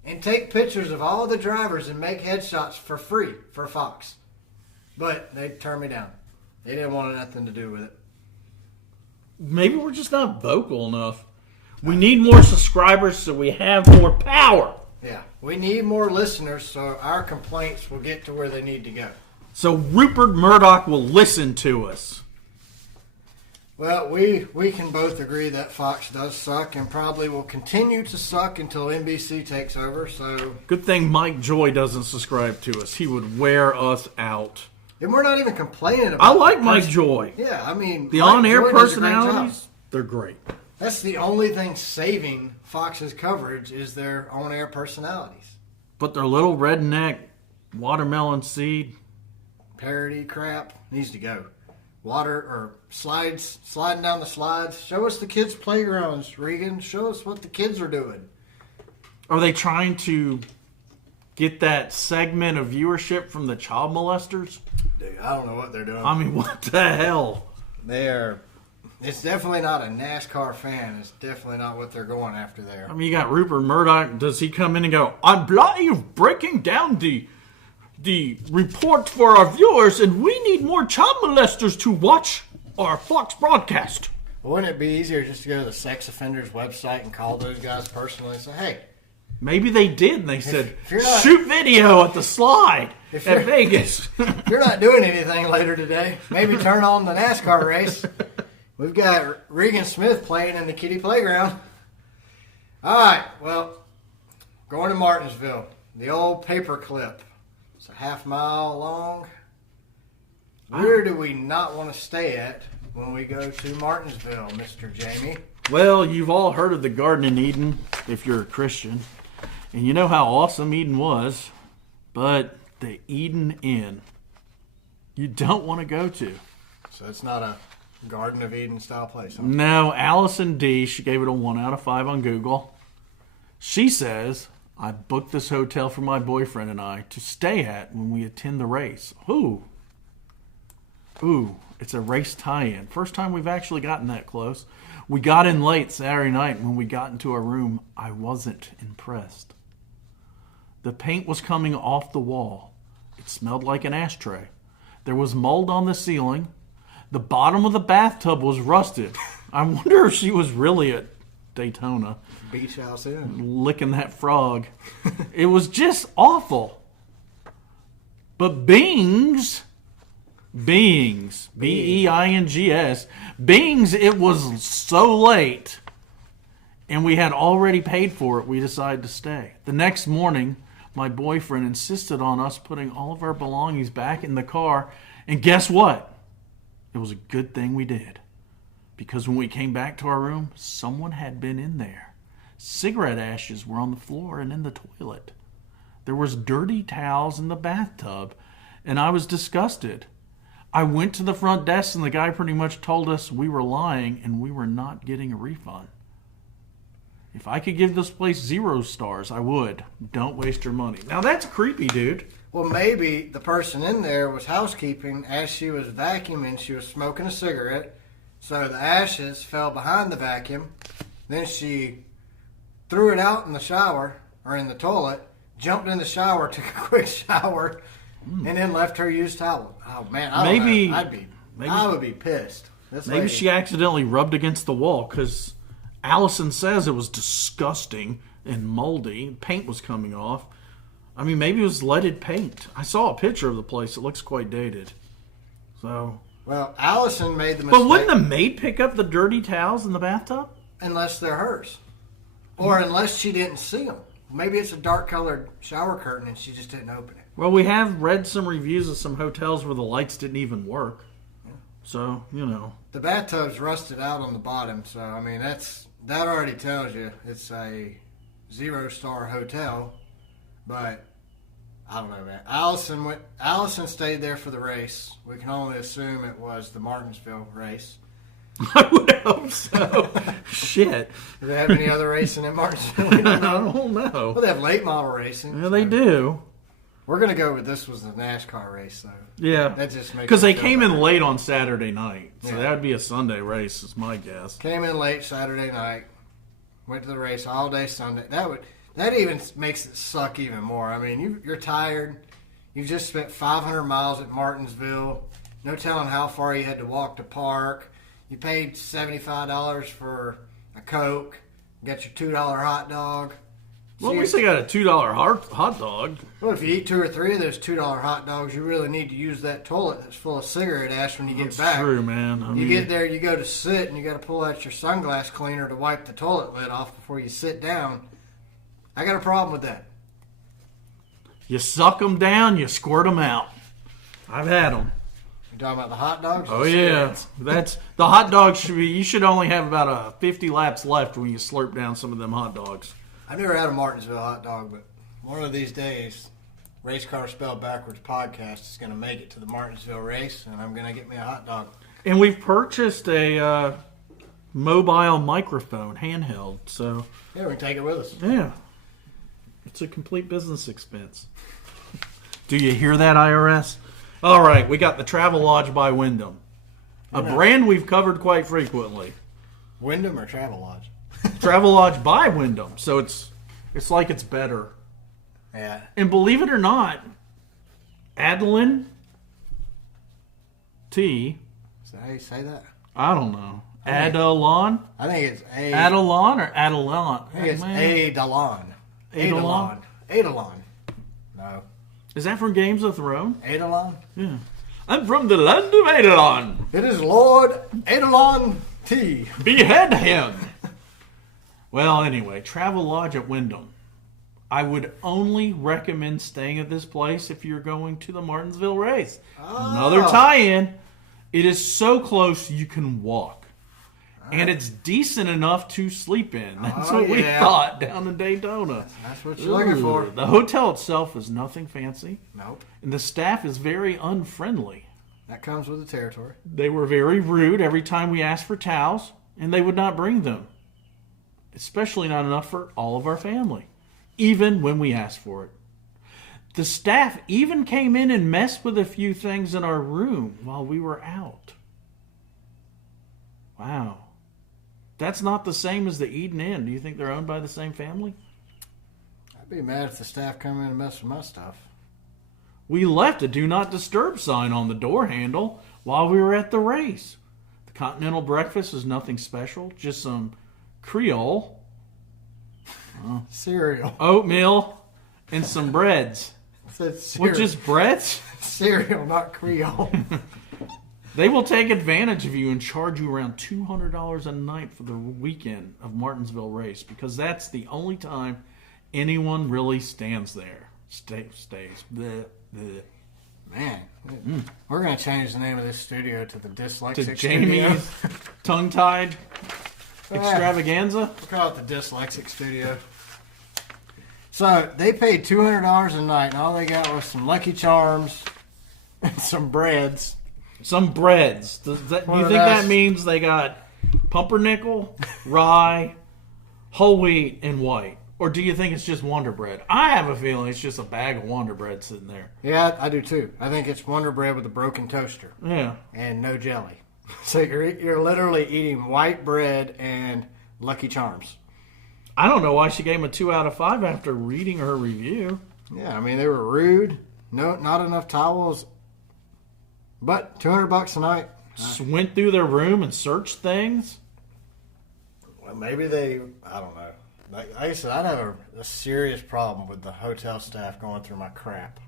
and take pictures of all the drivers and make headshots for free for Fox. But they turned me down. They didn't want nothing to do with it. Maybe we're just not vocal enough. We need more subscribers so we have more power. Yeah, we need more listeners so our complaints will get to where they need to go. So Rupert Murdoch will listen to us. Well, we can both agree that Fox does suck and probably will continue to suck until NBC takes over. So good thing Mike Joy doesn't subscribe to us. He would wear us out. And we're not even complaining about I like Mike Joy. Yeah, I mean, the Mike on-air Joy does a great personalities, job. they're great. That's the only thing saving Fox's coverage is their on-air personalities. But their little redneck watermelon seed parody crap needs to go. Water or sliding down the slides. Show us the kids' playgrounds, Regan. Show us what the kids are doing. Are they trying to get that segment of viewership from the child molesters? Dude, I don't know what they're doing. I mean, what the hell? It's definitely not a NASCAR fan. It's definitely not what they're going after there. I mean, you got Rupert Murdoch. Does he come in and go, I'm live breaking down the report for our viewers, and we need more child molesters to watch our Fox broadcast? Wouldn't it be easier just to go to the sex offenders website and call those guys personally and say, hey. Maybe they did, and they said, shoot video at the slide at Vegas. If you're not doing anything later today, maybe turn on the NASCAR race. We've got Regan Smith playing in the kiddie playground. All right, well, going to Martinsville, the old paperclip. It's a half-mile long. Where do we not want to stay at when we go to Martinsville, Mr. Jamie? Well, you've all heard of the Garden in Eden, if you're a Christian. And you know how awesome Eden was. But the Eden Inn, you don't want to go to. So it's not a Garden of Eden style place, huh? No, Allison D., she gave it a 1 out of 5 on Google. She says, I booked this hotel for my boyfriend and I to stay at when we attend the race. Ooh, it's a race tie-in. First time we've actually gotten that close. We got in late Saturday night. When we got into our room, I wasn't impressed. The paint was coming off the wall. It smelled like an ashtray. There was mold on the ceiling. The bottom of the bathtub was rusted. I wonder if she was really at Daytona. Beach house in. Licking that frog. It was just awful. But Bings, B-E-I-N-G-S, Bings, it was so late, and we had already paid for it, we decided to stay. The next morning, my boyfriend insisted on us putting all of our belongings back in the car, and guess what? It was a good thing we did. Because when we came back to our room, someone had been in there. Cigarette ashes were on the floor and in the toilet. There was dirty towels in the bathtub, and I was disgusted. I went to the front desk, and the guy pretty much told us we were lying and we were not getting a refund. If I could give this place 0 stars, I would. Don't waste your money. Now, that's creepy, dude. Well, maybe the person in there was housekeeping. As she was vacuuming, she was smoking a cigarette. So the ashes fell behind the vacuum. Then she threw it out in the shower, or in the toilet, jumped in the shower, took a quick shower, and then left her used towel. Oh, man, I would be pissed. Maybe she accidentally rubbed against the wall, because Allison says it was disgusting and moldy. Paint was coming off. I mean, maybe it was leaded paint. I saw a picture of the place. It looks quite dated. So... Well, Allison made the mistake. But wouldn't the maid pick up the dirty towels in the bathtub? Unless they're hers. Or unless she didn't see them. Maybe it's a dark-colored shower curtain and she just didn't open it. Well, we have read some reviews of some hotels where the lights didn't even work. Yeah. So, you know. The bathtub's rusted out on the bottom, so, I mean, that already tells you it's a 0-star hotel, but I don't know, man. Allison stayed there for the race. We can only assume it was the Martinsville race. I would hope so. Shit. Do they have any other racing in Martinsville? I don't know. Well, they have late model racing. Yeah, they do. We're going to go with this was the NASCAR race, though. Yeah. That just makes because they came better. in late on Saturday night. So Yeah. that would be a Sunday race, is my guess. Came in late Saturday night. Went to the race all day Sunday. That even makes it suck even more. I mean, you're tired. You just spent 500 miles at Martinsville. No telling how far you had to walk to park. You paid $75 for a Coke. Got your $2 hot dog. Well, at least they got a $2 hot dog. Well, if you eat 2 or 3 of those $2 hot dogs, you really need to use that toilet that's full of cigarette ash when you get back. True, man. You get there, you go to sit, and you got to pull out your sunglass cleaner to wipe the toilet lid off before you sit down. I got a problem with that. You suck them down, you squirt them out. I've had them. You talking about the hot dogs? Oh yeah, that's the hot dogs should be. You should only have about 50 laps left when you slurp down some of them hot dogs. I've never had a Martinsville hot dog, but one of these days, Race Car Spelled Backwards podcast is going to make it to the Martinsville race, and I'm going to get me a hot dog. And we've purchased a mobile microphone, handheld. So Yeah, we can take it with us. yeah, it's a complete business expense. Do you hear that, IRS? All right, we got the Travelodge by Wyndham, a brand we've covered quite frequently. Wyndham or Travelodge? Travelodge by Wyndham, so it's like it's better. Yeah. And believe it or not, Adeline T. Is that how you say that? I don't know. Adelon? I think it's Adelon or Adelon? I think it's Adalon. Adalon? Adalon. No. Is that from Games of Thrones? Adalon? Yeah. I'm from the land of Adelon. It is Lord Adalon T. Behead him. Well, anyway, Travelodge at Wyndham. I would only recommend staying at this place if you're going to the Martinsville race. Another tie-in. It is so close you can walk. And it's decent enough to sleep in. That's what we thought down in Daytona. That's what you're looking for. The hotel itself is nothing fancy. Nope. And the staff is very unfriendly. That comes with the territory. They were very rude every time we asked for towels, and they would not bring them. Especially not enough for all of our family, even when we asked for it. The staff even came in and messed with a few things in our room while we were out. Wow. That's not the same as the Eden Inn. Do you think they're owned by the same family? I'd be mad if the staff come in and mess with my stuff. We left a do not disturb sign on the door handle while we were at the race. The continental breakfast is nothing special, just some Creole, Cereal. oatmeal, and some breads. Said cereal. What, just breads? Cereal, not Creole. They will take advantage of you and charge you around $200 a night for the weekend of Martinsville race, because that's the only time anyone really stands there. Stays. Bleh, bleh. Man, we're going to change the name of this studio to the Dyslexic To Studio. Jamie's tongue-tied extravaganza. We'll call it the Dyslexic Studio. So they paid $200 a night, and all they got was some Lucky Charms and some breads. Some breads. Do you think that means they got pumpernickel, rye, whole wheat, and white? Or do you think it's just Wonder Bread? I have a feeling it's just a bag of Wonder Bread sitting there. Yeah, I do too. I think it's Wonder Bread with a broken toaster. Yeah. And no jelly. So you're literally eating white bread and Lucky Charms. I don't know why she gave him a 2 out of 5 after reading her review. Yeah, I mean, they were rude. No, not enough towels. But $200 a night. Just went through their room and searched things. Well, maybe they, I don't know. Like I said, I'd have a serious problem with the hotel staff going through my crap.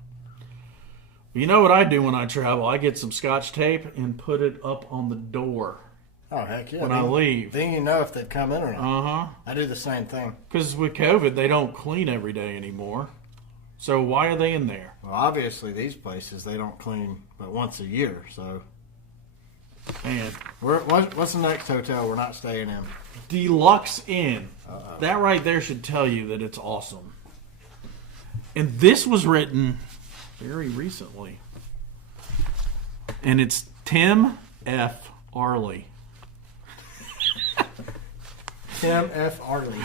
You know what I do when I travel? I get some Scotch tape and put it up on the door. Oh, heck yeah. When I leave. Then you know if they'd come in or not. Uh-huh. I do the same thing. Because with COVID, they don't clean every day anymore. So why are they in there? Well, obviously, these places, they don't clean but once a year, so. Man. What's the next hotel we're not staying in? Deluxe Inn. That right there should tell you that it's awesome. And this was written very recently. And it's Tim F. Arley. Tim F. Arley.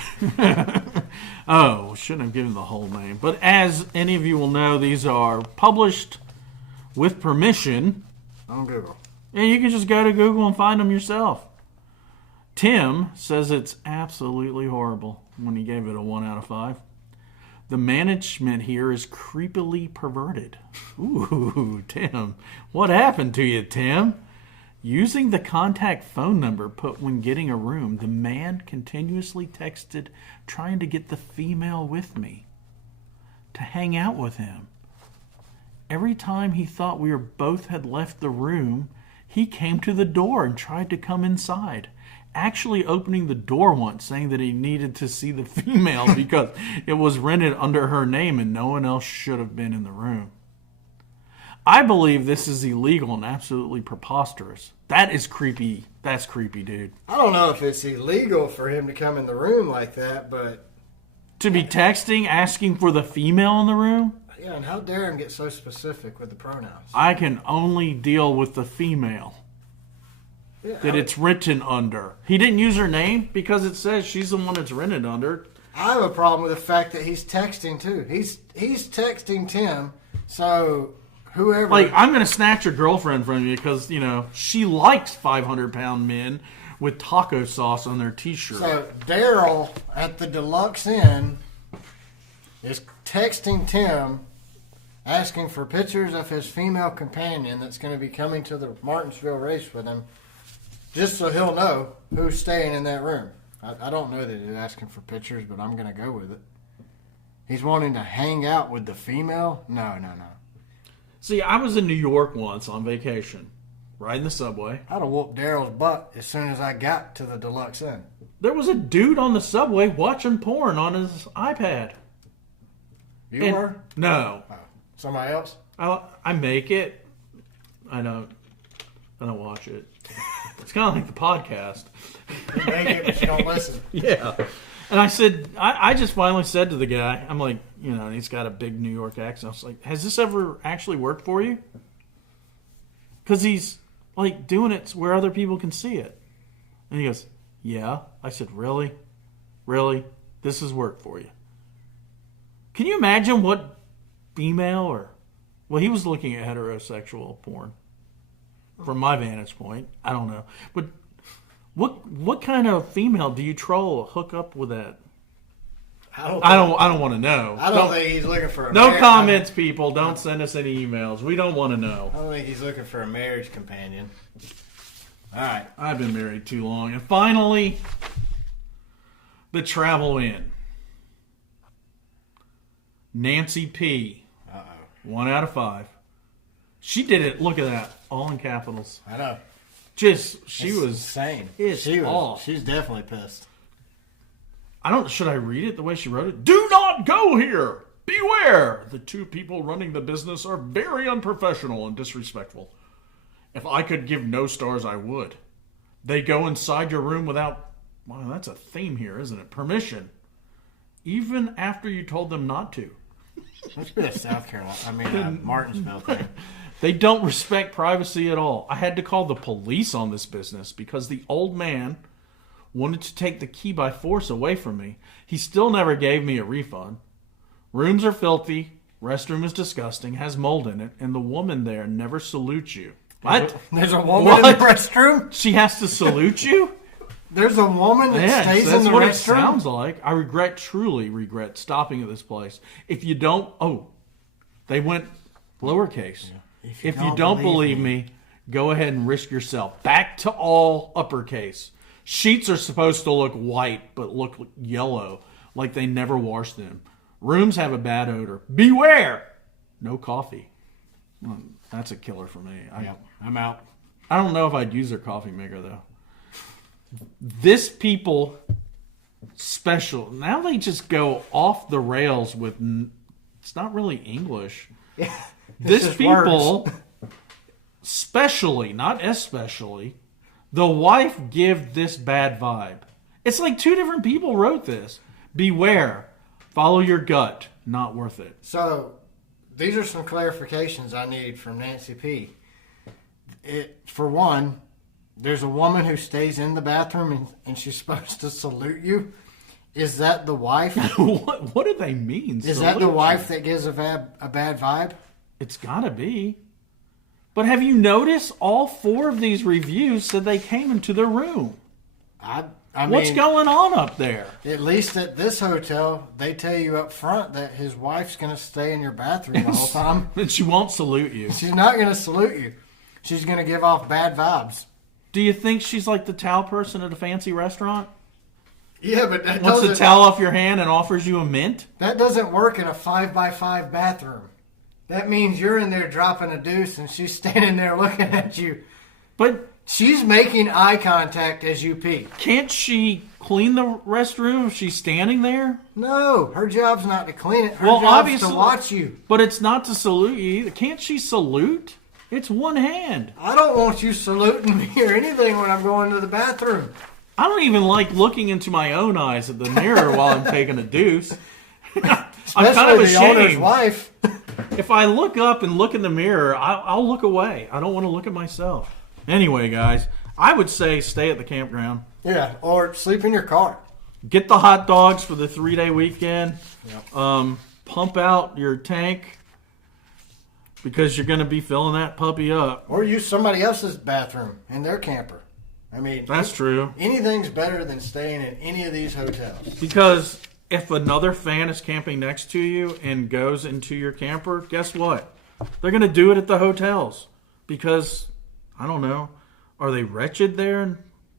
Oh, shouldn't have given the whole name. But as any of you will know, these are published with permission. On Google. And you can just go to Google and find them yourself. Tim says it's absolutely horrible when he gave it a 1 out of 5. The management here is creepily perverted. Ooh, Tim. What happened to you, Tim? Using the contact phone number put when getting a room, the man continuously texted trying to get the female with me to hang out with him. Every time he thought we both had left the room, he came to the door and tried to come inside. Actually opening the door once, saying that he needed to see the female because it was rented under her name and no one else should have been in the room. I believe this is illegal and absolutely preposterous. That is creepy. That's creepy, dude. I don't know if it's illegal for him to come in the room like that, but... To be texting, asking for the female in the room? Yeah, and how dare him get so specific with the pronouns? I can only deal with the female. Yeah, that it's written under. He didn't use her name because it says she's the one that's rented under. I have a problem with the fact that he's texting too. He's texting Tim, so whoever... Like, I'm going to snatch your girlfriend from you because, you know, she likes 500-pound men with taco sauce on their t-shirt. So Daryl at the Deluxe Inn is texting Tim, asking for pictures of his female companion that's going to be coming to the Martinsville race with him, just so he'll know who's staying in that room. I don't know that he's asking for pictures, but I'm going to go with it. He's wanting to hang out with the female? No. See, I was in New York once on vacation, riding the subway. I'd have whooped Daryl's butt as soon as I got to the Deluxe Inn. There was a dude on the subway watching porn on his iPad. You were? No. Oh, somebody else? I make it. I don't watch it. It's kind of like the podcast. You make it, but you don't listen. Yeah. And I said, I just finally said to the guy, I'm like, you know, and he's got a big New York accent. I was like, has this ever actually worked for you? Because he's like doing it where other people can see it. And he goes, yeah. I said, really? Really? This has worked for you? Can you imagine what female or... Well, he was looking at heterosexual porn. From my vantage point. I don't know. But what kind of female do you troll hook up with that? I don't want to know. I don't think he's looking for a No comments, people. Don't send us any emails. We don't want to know. I don't think he's looking for a marriage companion. All right. I've been married too long. And finally, the travel in. Nancy P. 1 out of 5. She did it. Look at that. All in capitals. I know. She It's was insane. She's definitely pissed. Should I read it the way she wrote it? Do not go here. Beware. The two people running the business are very unprofessional and disrespectful. If I could give no stars, I would. They go inside your room without, wow, that's a theme here, isn't it? Permission. Even after you told them not to. Must be a South Carolina, Martinsville thing. They don't respect privacy at all. I had to call the police on this business because the old man wanted to take the key by force away from me. He still never gave me a refund. Rooms are filthy, restroom is disgusting, has mold in it, and the woman there never salutes you. What? There's a woman in the restroom? She has to salute you? There's a woman that stays in the restroom? That's what it sounds like. I truly regret stopping at this place. If you don't... Oh, they went lowercase. Yeah. If you don't believe me, go ahead and risk yourself. Back to all uppercase. Sheets are supposed to look white, but look yellow, like they never washed them. Rooms have a bad odor. Beware! No coffee. That's a killer for me. I'm out. I don't know if I'd use their coffee maker, though. This people special. Now they just go off the rails with... It's not really English. Yeah. This people especially, not especially, the wife give this bad vibe. It's like two different people wrote this. Beware. Follow your gut. Not worth it. So, these are some clarifications I need from Nancy P. For one, there's a woman who stays in the bathroom and she's supposed to salute you. Is that the wife? What do they mean? Is that the wife that gives a bad vibe? It's gotta be. But have you noticed all 4 of these reviews said they came into their room? I What's mean, going on up there? At least at this hotel, they tell you up front that his wife's going to stay in your bathroom the whole time. And she won't salute you. She's not going to salute you. She's going to give off bad vibes. Do you think she's like the towel person at a fancy restaurant? Yeah, but that Wants doesn't... the towel off your hand and offers you a mint? That doesn't work in a 5x5 bathroom. That means you're in there dropping a deuce and she's standing there looking at you. But she's making eye contact as you pee. Can't she clean the restroom if she's standing there? No, her job's not to clean it. Her Well, job's obviously, to watch you. But it's not to salute you either. Can't she salute? It's one hand. I don't want you saluting me or anything when I'm going to the bathroom. I don't even like looking into my own eyes at the mirror while I'm taking a deuce. I'm kind of the owner's ashamed. wife. If I look up and look in the mirror, I'll look away. I don't want to look at myself. Anyway, guys, I would say stay at the campground. Yeah, or sleep in your car. Get the hot dogs for the 3-day weekend. Yep. Pump out your tank because you're going to be filling that puppy up. Or use somebody else's bathroom in their camper. I mean, That's true. Anything's better than staying in any of these hotels. Because if another fan is camping next to you and goes into your camper, guess what? They're going to do it at the hotels. Because, I don't know, are they wretched there?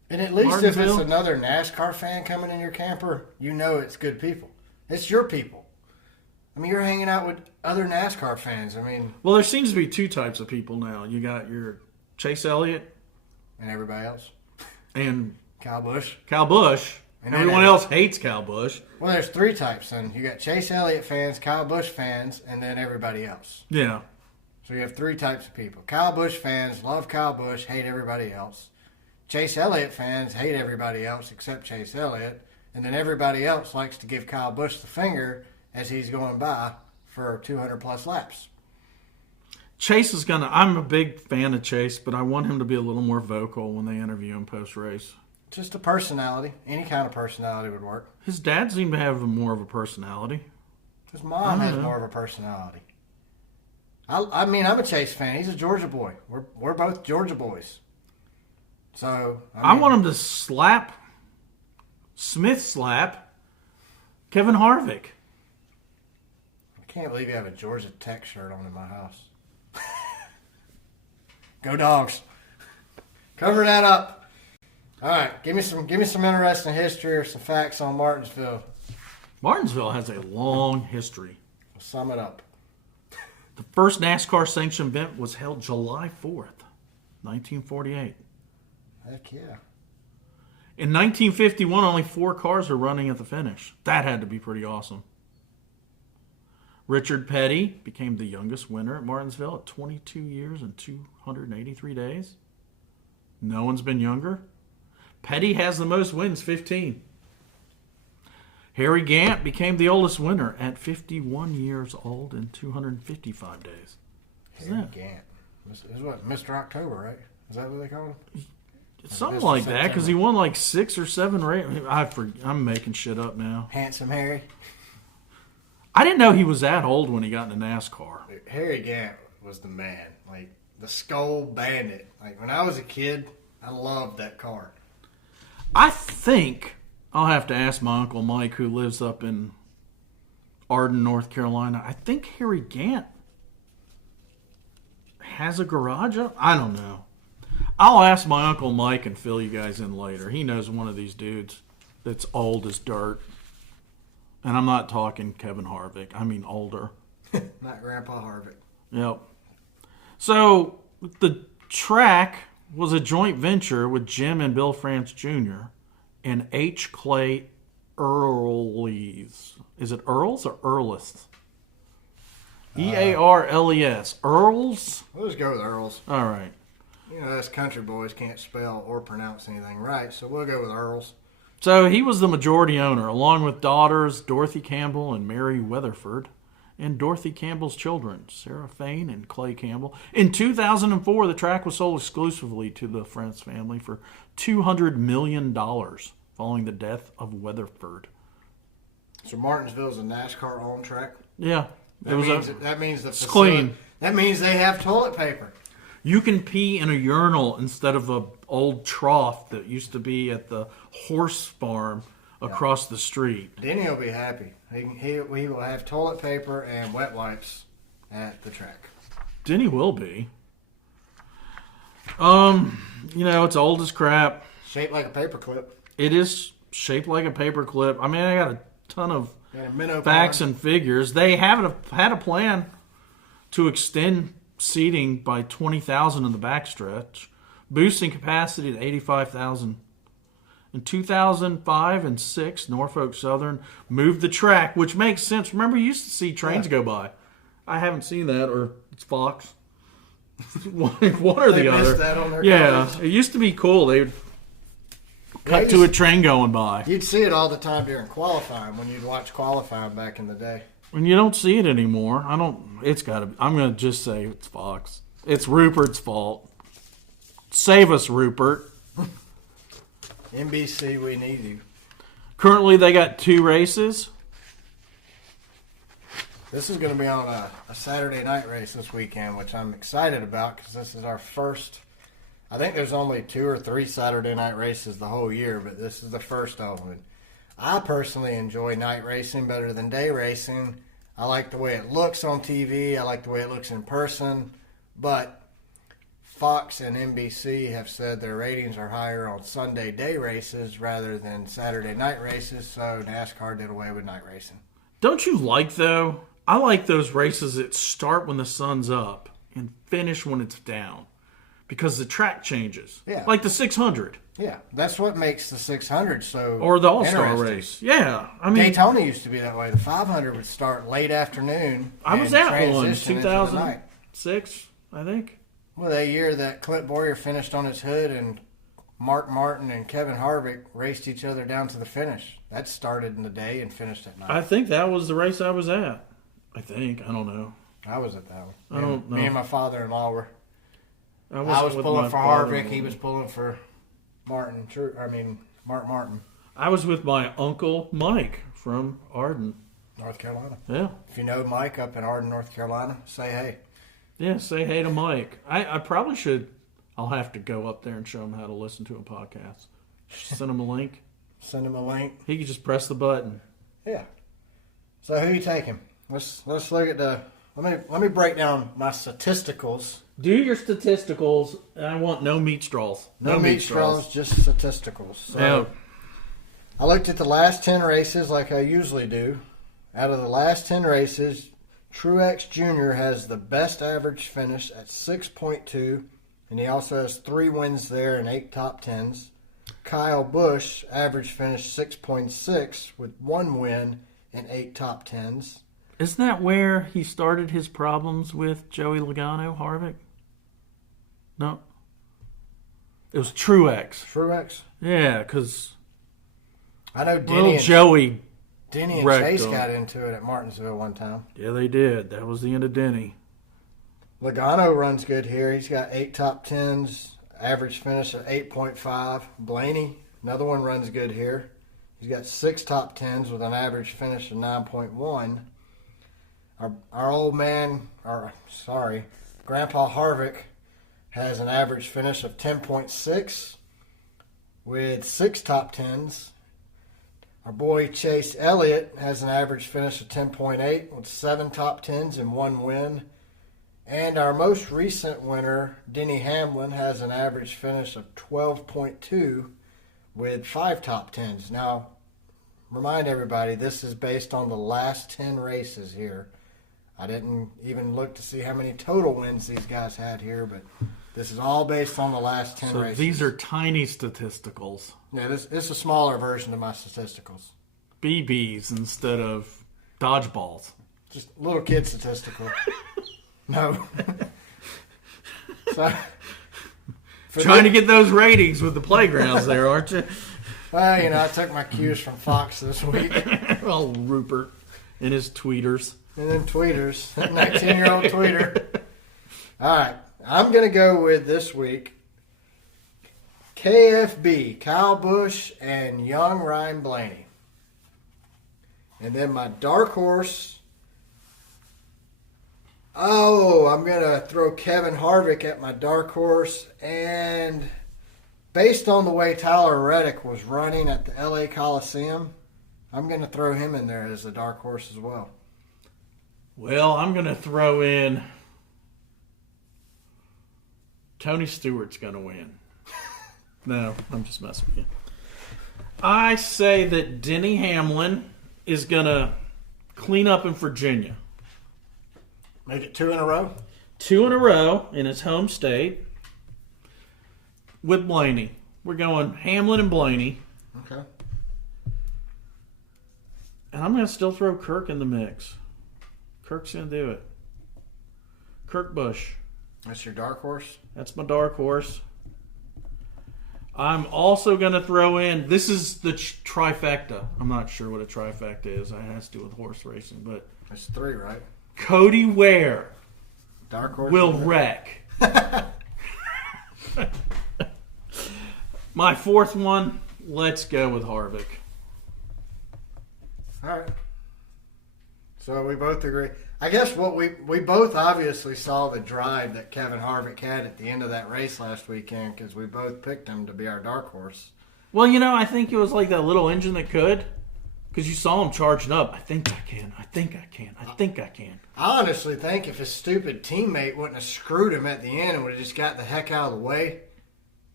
And at least if it's Martinsville? another NASCAR fan coming in your camper, you know it's good people. It's your people. I mean, you're hanging out with other NASCAR fans. I mean... Well, there seems to be 2 types of people now. You got your Chase Elliott. And everybody else. And Kyle Busch. Kyle Busch. And everyone else hates Kyle Busch. Well, there's 3 types then. You got Chase Elliott fans, Kyle Busch fans, and then everybody else. Yeah. So you have 3 types of people. Kyle Busch fans love Kyle Busch, hate everybody else. Chase Elliott fans hate everybody else except Chase Elliott. And then everybody else likes to give Kyle Busch the finger as he's going by for 200-plus laps. Chase is going to... I'm a big fan of Chase, but I want him to be a little more vocal when they interview him post-race. Just a personality. Any kind of personality would work. His dad seemed to have more of a personality. His mom has more of a personality. I mean, I'm a Chase fan. He's a Georgia boy. We're both Georgia boys. So I want him to slap Kevin Harvick. I can't believe you have a Georgia Tech shirt on in my house. Go Dogs! Cover that up. All right, give me some interesting history or some facts on Martinsville. Martinsville has a long history. We'll sum it up. The first NASCAR sanctioned event was held July 4th, 1948. Heck yeah. In 1951, only 4 cars were running at the finish. That had to be pretty awesome. Richard Petty became the youngest winner at Martinsville at 22 years and 283 days. No one's been younger. Petty has the most wins, 15. Harry Gant became the oldest winner at 51 years old and 255 days. Harry Gant. This is what, Mr. October, right? Is that what they call him? Something like that, because he won like 6 or 7 races. I'm making shit up now. Handsome Harry. I didn't know he was that old when he got into NASCAR. Harry Gant was the man. Like, the Skull Bandit. Like, when I was a kid, I loved that car. I think I'll have to ask my Uncle Mike, who lives up in Arden, North Carolina. I think Harry Gant has a garage up. I don't know. I'll ask my Uncle Mike and fill you guys in later. He knows one of these dudes that's old as dirt. And I'm not talking Kevin Harvick. I mean older. Not Grandpa Harvick. Yep. So the track was a joint venture with Jim and Bill France Jr. and H. Clay Earleys. Is it Earls or Earlists? Earles. Earls? We'll just go with Earls. All right. You know, us country boys can't spell or pronounce anything right, so we'll go with Earls. So he was the majority owner, along with daughters Dorothy Campbell and Mary Weatherford, and Dorothy Campbell's children, Sarah Fain and Clay Campbell. In 2004, the track was sold exclusively to the France family for $200 million following the death of Weatherford. So Martinsville is a NASCAR-owned track? Yeah. That means it's clean. That means they have toilet paper. You can pee in a urinal instead of an old trough that used to be at the horse farm across the street. Denny will be happy. He will have toilet paper and wet wipes at the track. Denny will be. It's old as crap. Shaped like a paperclip. It is shaped like a paperclip. I mean, I got a ton of minnow facts pond. and figures. They had a plan to extend seating by 20,000 in the backstretch, boosting capacity to 85,000. In 2005 and 6, Norfolk Southern moved the track, which makes sense. Remember, you used to see trains go by. I haven't seen that, or it's Fox. one or the other. Missed that on their coverage. It used to be cool. They would cut to a train going by. You'd see it all the time during qualifying when you'd watch qualifying back in the day. When you don't see it anymore, I'm going to just say it's Fox. It's Rupert's fault. Save us, Rupert. NBC, we need you. Currently, they got 2 races. This is going to be on a Saturday night race this weekend, which I'm excited about because this is our first. I think there's only 2 or 3 Saturday night races the whole year, but this is the first of them. I personally enjoy night racing better than day racing. I like the way it looks on TV. I like the way it looks in person. But Fox and NBC have said their ratings are higher on Sunday day races rather than Saturday night races, so NASCAR did away with night racing. Don't you like, though? I like those races that start when the sun's up and finish when it's down because the track changes. Yeah. Like the 600. Yeah, that's what makes the 600 so or the All-Star interesting. race. Yeah, I mean Daytona used to be that way. The 500 would start late afternoon. I was at one, transition into the night. 2006, I think. Well, that year that Clint Boyer finished on his hood and Mark Martin and Kevin Harvick raced each other down to the finish. That started in the day and finished at night. I think that was the race I was at. I don't know. I was at that one. I don't know. Me and my father-in-law were. I was was pulling for Harvick. He was pulling for Mark Martin. I was with my uncle Mike from Arden, North Carolina. Yeah. If you know Mike up in Arden, North Carolina, say hey. Yeah, say hey to Mike. I probably should. I'll have to go up there and show him how to listen to a podcast. Send him a link. Send him a link. He could just press the button. Yeah. So who you taking? Let's look at the. Let me break down my statisticals. Do your statisticals. I want no meat straws. No meat straws, just statisticals. So Yeah. I looked at the last 10 races like I usually do. Out of the last 10 races, Truex Jr. has the best average finish at 6.2, and he also has 3 wins there and 8 top 10s. Kyle Busch average finish 6.6 with 1 win and 8 top 10s. Isn't that where he started his problems with Joey Logano, Harvick? No. It was Truex. Truex? Yeah, because I know little Joey Denny and wrecked Chase him. got into it at Martinsville one time. Yeah, they did. That was the end of Denny. Logano runs good here. He's got 8 top 10s, average finish of 8.5. Blaney, another one, runs good here. He's got 6 top 10s with an average finish of 9.1. Our old man, Grandpa Harvick, has an average finish of 10.6 with 6 top 10s. Our boy Chase Elliott has an average finish of 10.8 with 7 top 10s and 1 win. And our most recent winner, Denny Hamlin, has an average finish of 12.2 with 5 top 10s. Now, remind everybody, this is based on the last 10 races here. I didn't even look to see how many total wins these guys had here, but this is all based on the last 10 races. So these are tiny statisticals. Yeah, this is a smaller version of my statisticals. BBs instead of dodgeballs. Just little kid statistical. No. So, trying to get those ratings with the playgrounds there, aren't you? Well, I took my cues from Fox this week. Oh, Rupert and his tweeters. And then tweeters. That 19-year-old tweeter. All right. I'm going to go with this week KFB, Kyle Busch, and young Ryan Blaney. And then my dark horse, I'm going to throw Kevin Harvick at my dark horse. And based on the way Tyler Reddick was running at the LA Coliseum, I'm going to throw him in there as a dark horse as well. Well, I'm going to throw in Tony Stewart's going to win. No, I'm just messing with you. I say that Denny Hamlin is going to clean up in Virginia. Make it 2 in a row? 2 in a row in his home state with Blaney. We're going Hamlin and Blaney. Okay. And I'm going to still throw Kirk in the mix. Kirk's going to do it. Kirk Busch. That's your dark horse? That's my dark horse. I'm also going to throw in, this is the trifecta. I'm not sure what a trifecta is. It has to do with horse racing, but That's 3, right? Cody Ware Dark horse will wreck. My fourth one, let's go with Harvick. All right. So we both agree. I guess what we both obviously saw the drive that Kevin Harvick had at the end of that race last weekend because we both picked him to be our dark horse. Well, I think it was like that little engine that could. Because you saw him charging up. I think I can. I think I can. I think I can. I honestly think if his stupid teammate wouldn't have screwed him at the end and would have just got the heck out of the way,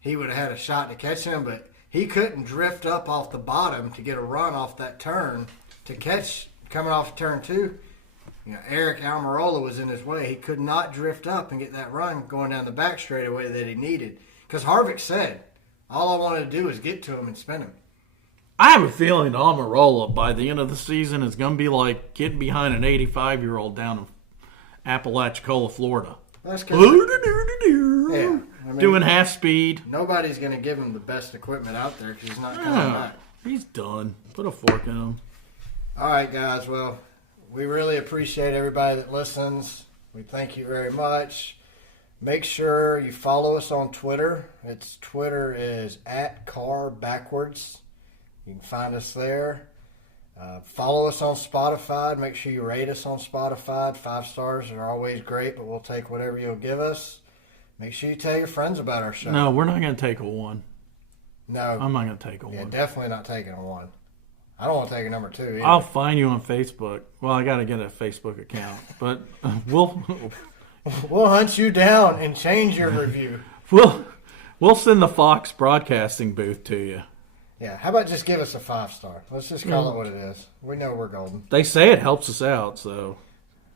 he would have had a shot to catch him. But he couldn't drift up off the bottom to get a run off that turn to catch coming off turn 2. Eric Almirola was in his way. He could not drift up and get that run going down the back straightaway that he needed. Because Harvick said, all I wanted to do is get to him and spin him. I have a feeling Almirola by the end of the season is going to be like getting behind an 85-year-old down in Apalachicola, Florida. That's good. Yeah, doing half speed. Nobody's going to give him the best equipment out there because he's not coming back. He's done. Put a fork in him. All right, guys. Well, we really appreciate everybody that listens. We thank you very much. Make sure you follow us on Twitter. Twitter is @CarBackwards. You can find us there. Follow us on Spotify. Make sure you rate us on Spotify. 5 stars are always great, but we'll take whatever you'll give us. Make sure you tell your friends about our show. No, we're not going to take a 1. No. I'm not going to take a 1. Yeah, definitely not taking a 1. I don't want to take a number 2 either. I'll find you on Facebook. Well, I got to get a Facebook account, but we'll hunt you down and change your review. We'll send the Fox broadcasting booth to you. Yeah, how about just give us a 5-star? Let's just call it what it is. We know we're golden. They say it helps us out, so.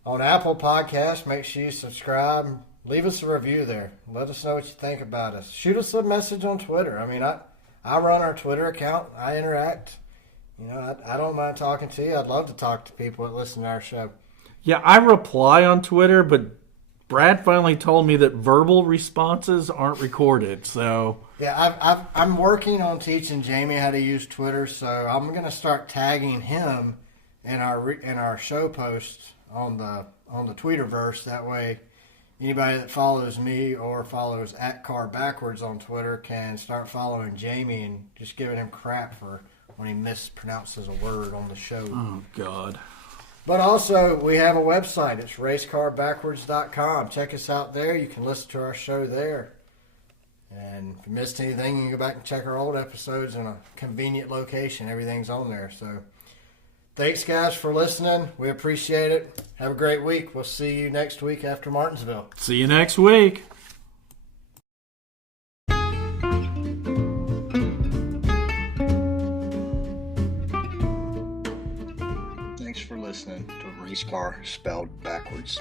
On Apple Podcasts, make sure you subscribe. Leave us a review there. Let us know what you think about us. Shoot us a message on Twitter. I mean, I run our Twitter account. I interact. I don't mind talking to you. I'd love to talk to people that listen to our show. Yeah, I reply on Twitter, but Brad finally told me that verbal responses aren't recorded, so. Yeah, I'm working on teaching Jamie how to use Twitter, so I'm going to start tagging him in our show posts on the Tweeterverse. That way, anybody that follows me or follows @CarBackwards on Twitter can start following Jamie and just giving him crap for when he mispronounces a word on the show. Oh, God. But also, we have a website. It's racecarbackwards.com. Check us out there. You can listen to our show there. And if you missed anything, you can go back and check our old episodes in a convenient location. Everything's on there. So, thanks, guys, for listening. We appreciate it. Have a great week. We'll see you next week after Martinsville. See you next week. Thanks for listening to Race Car Spelled Backwards.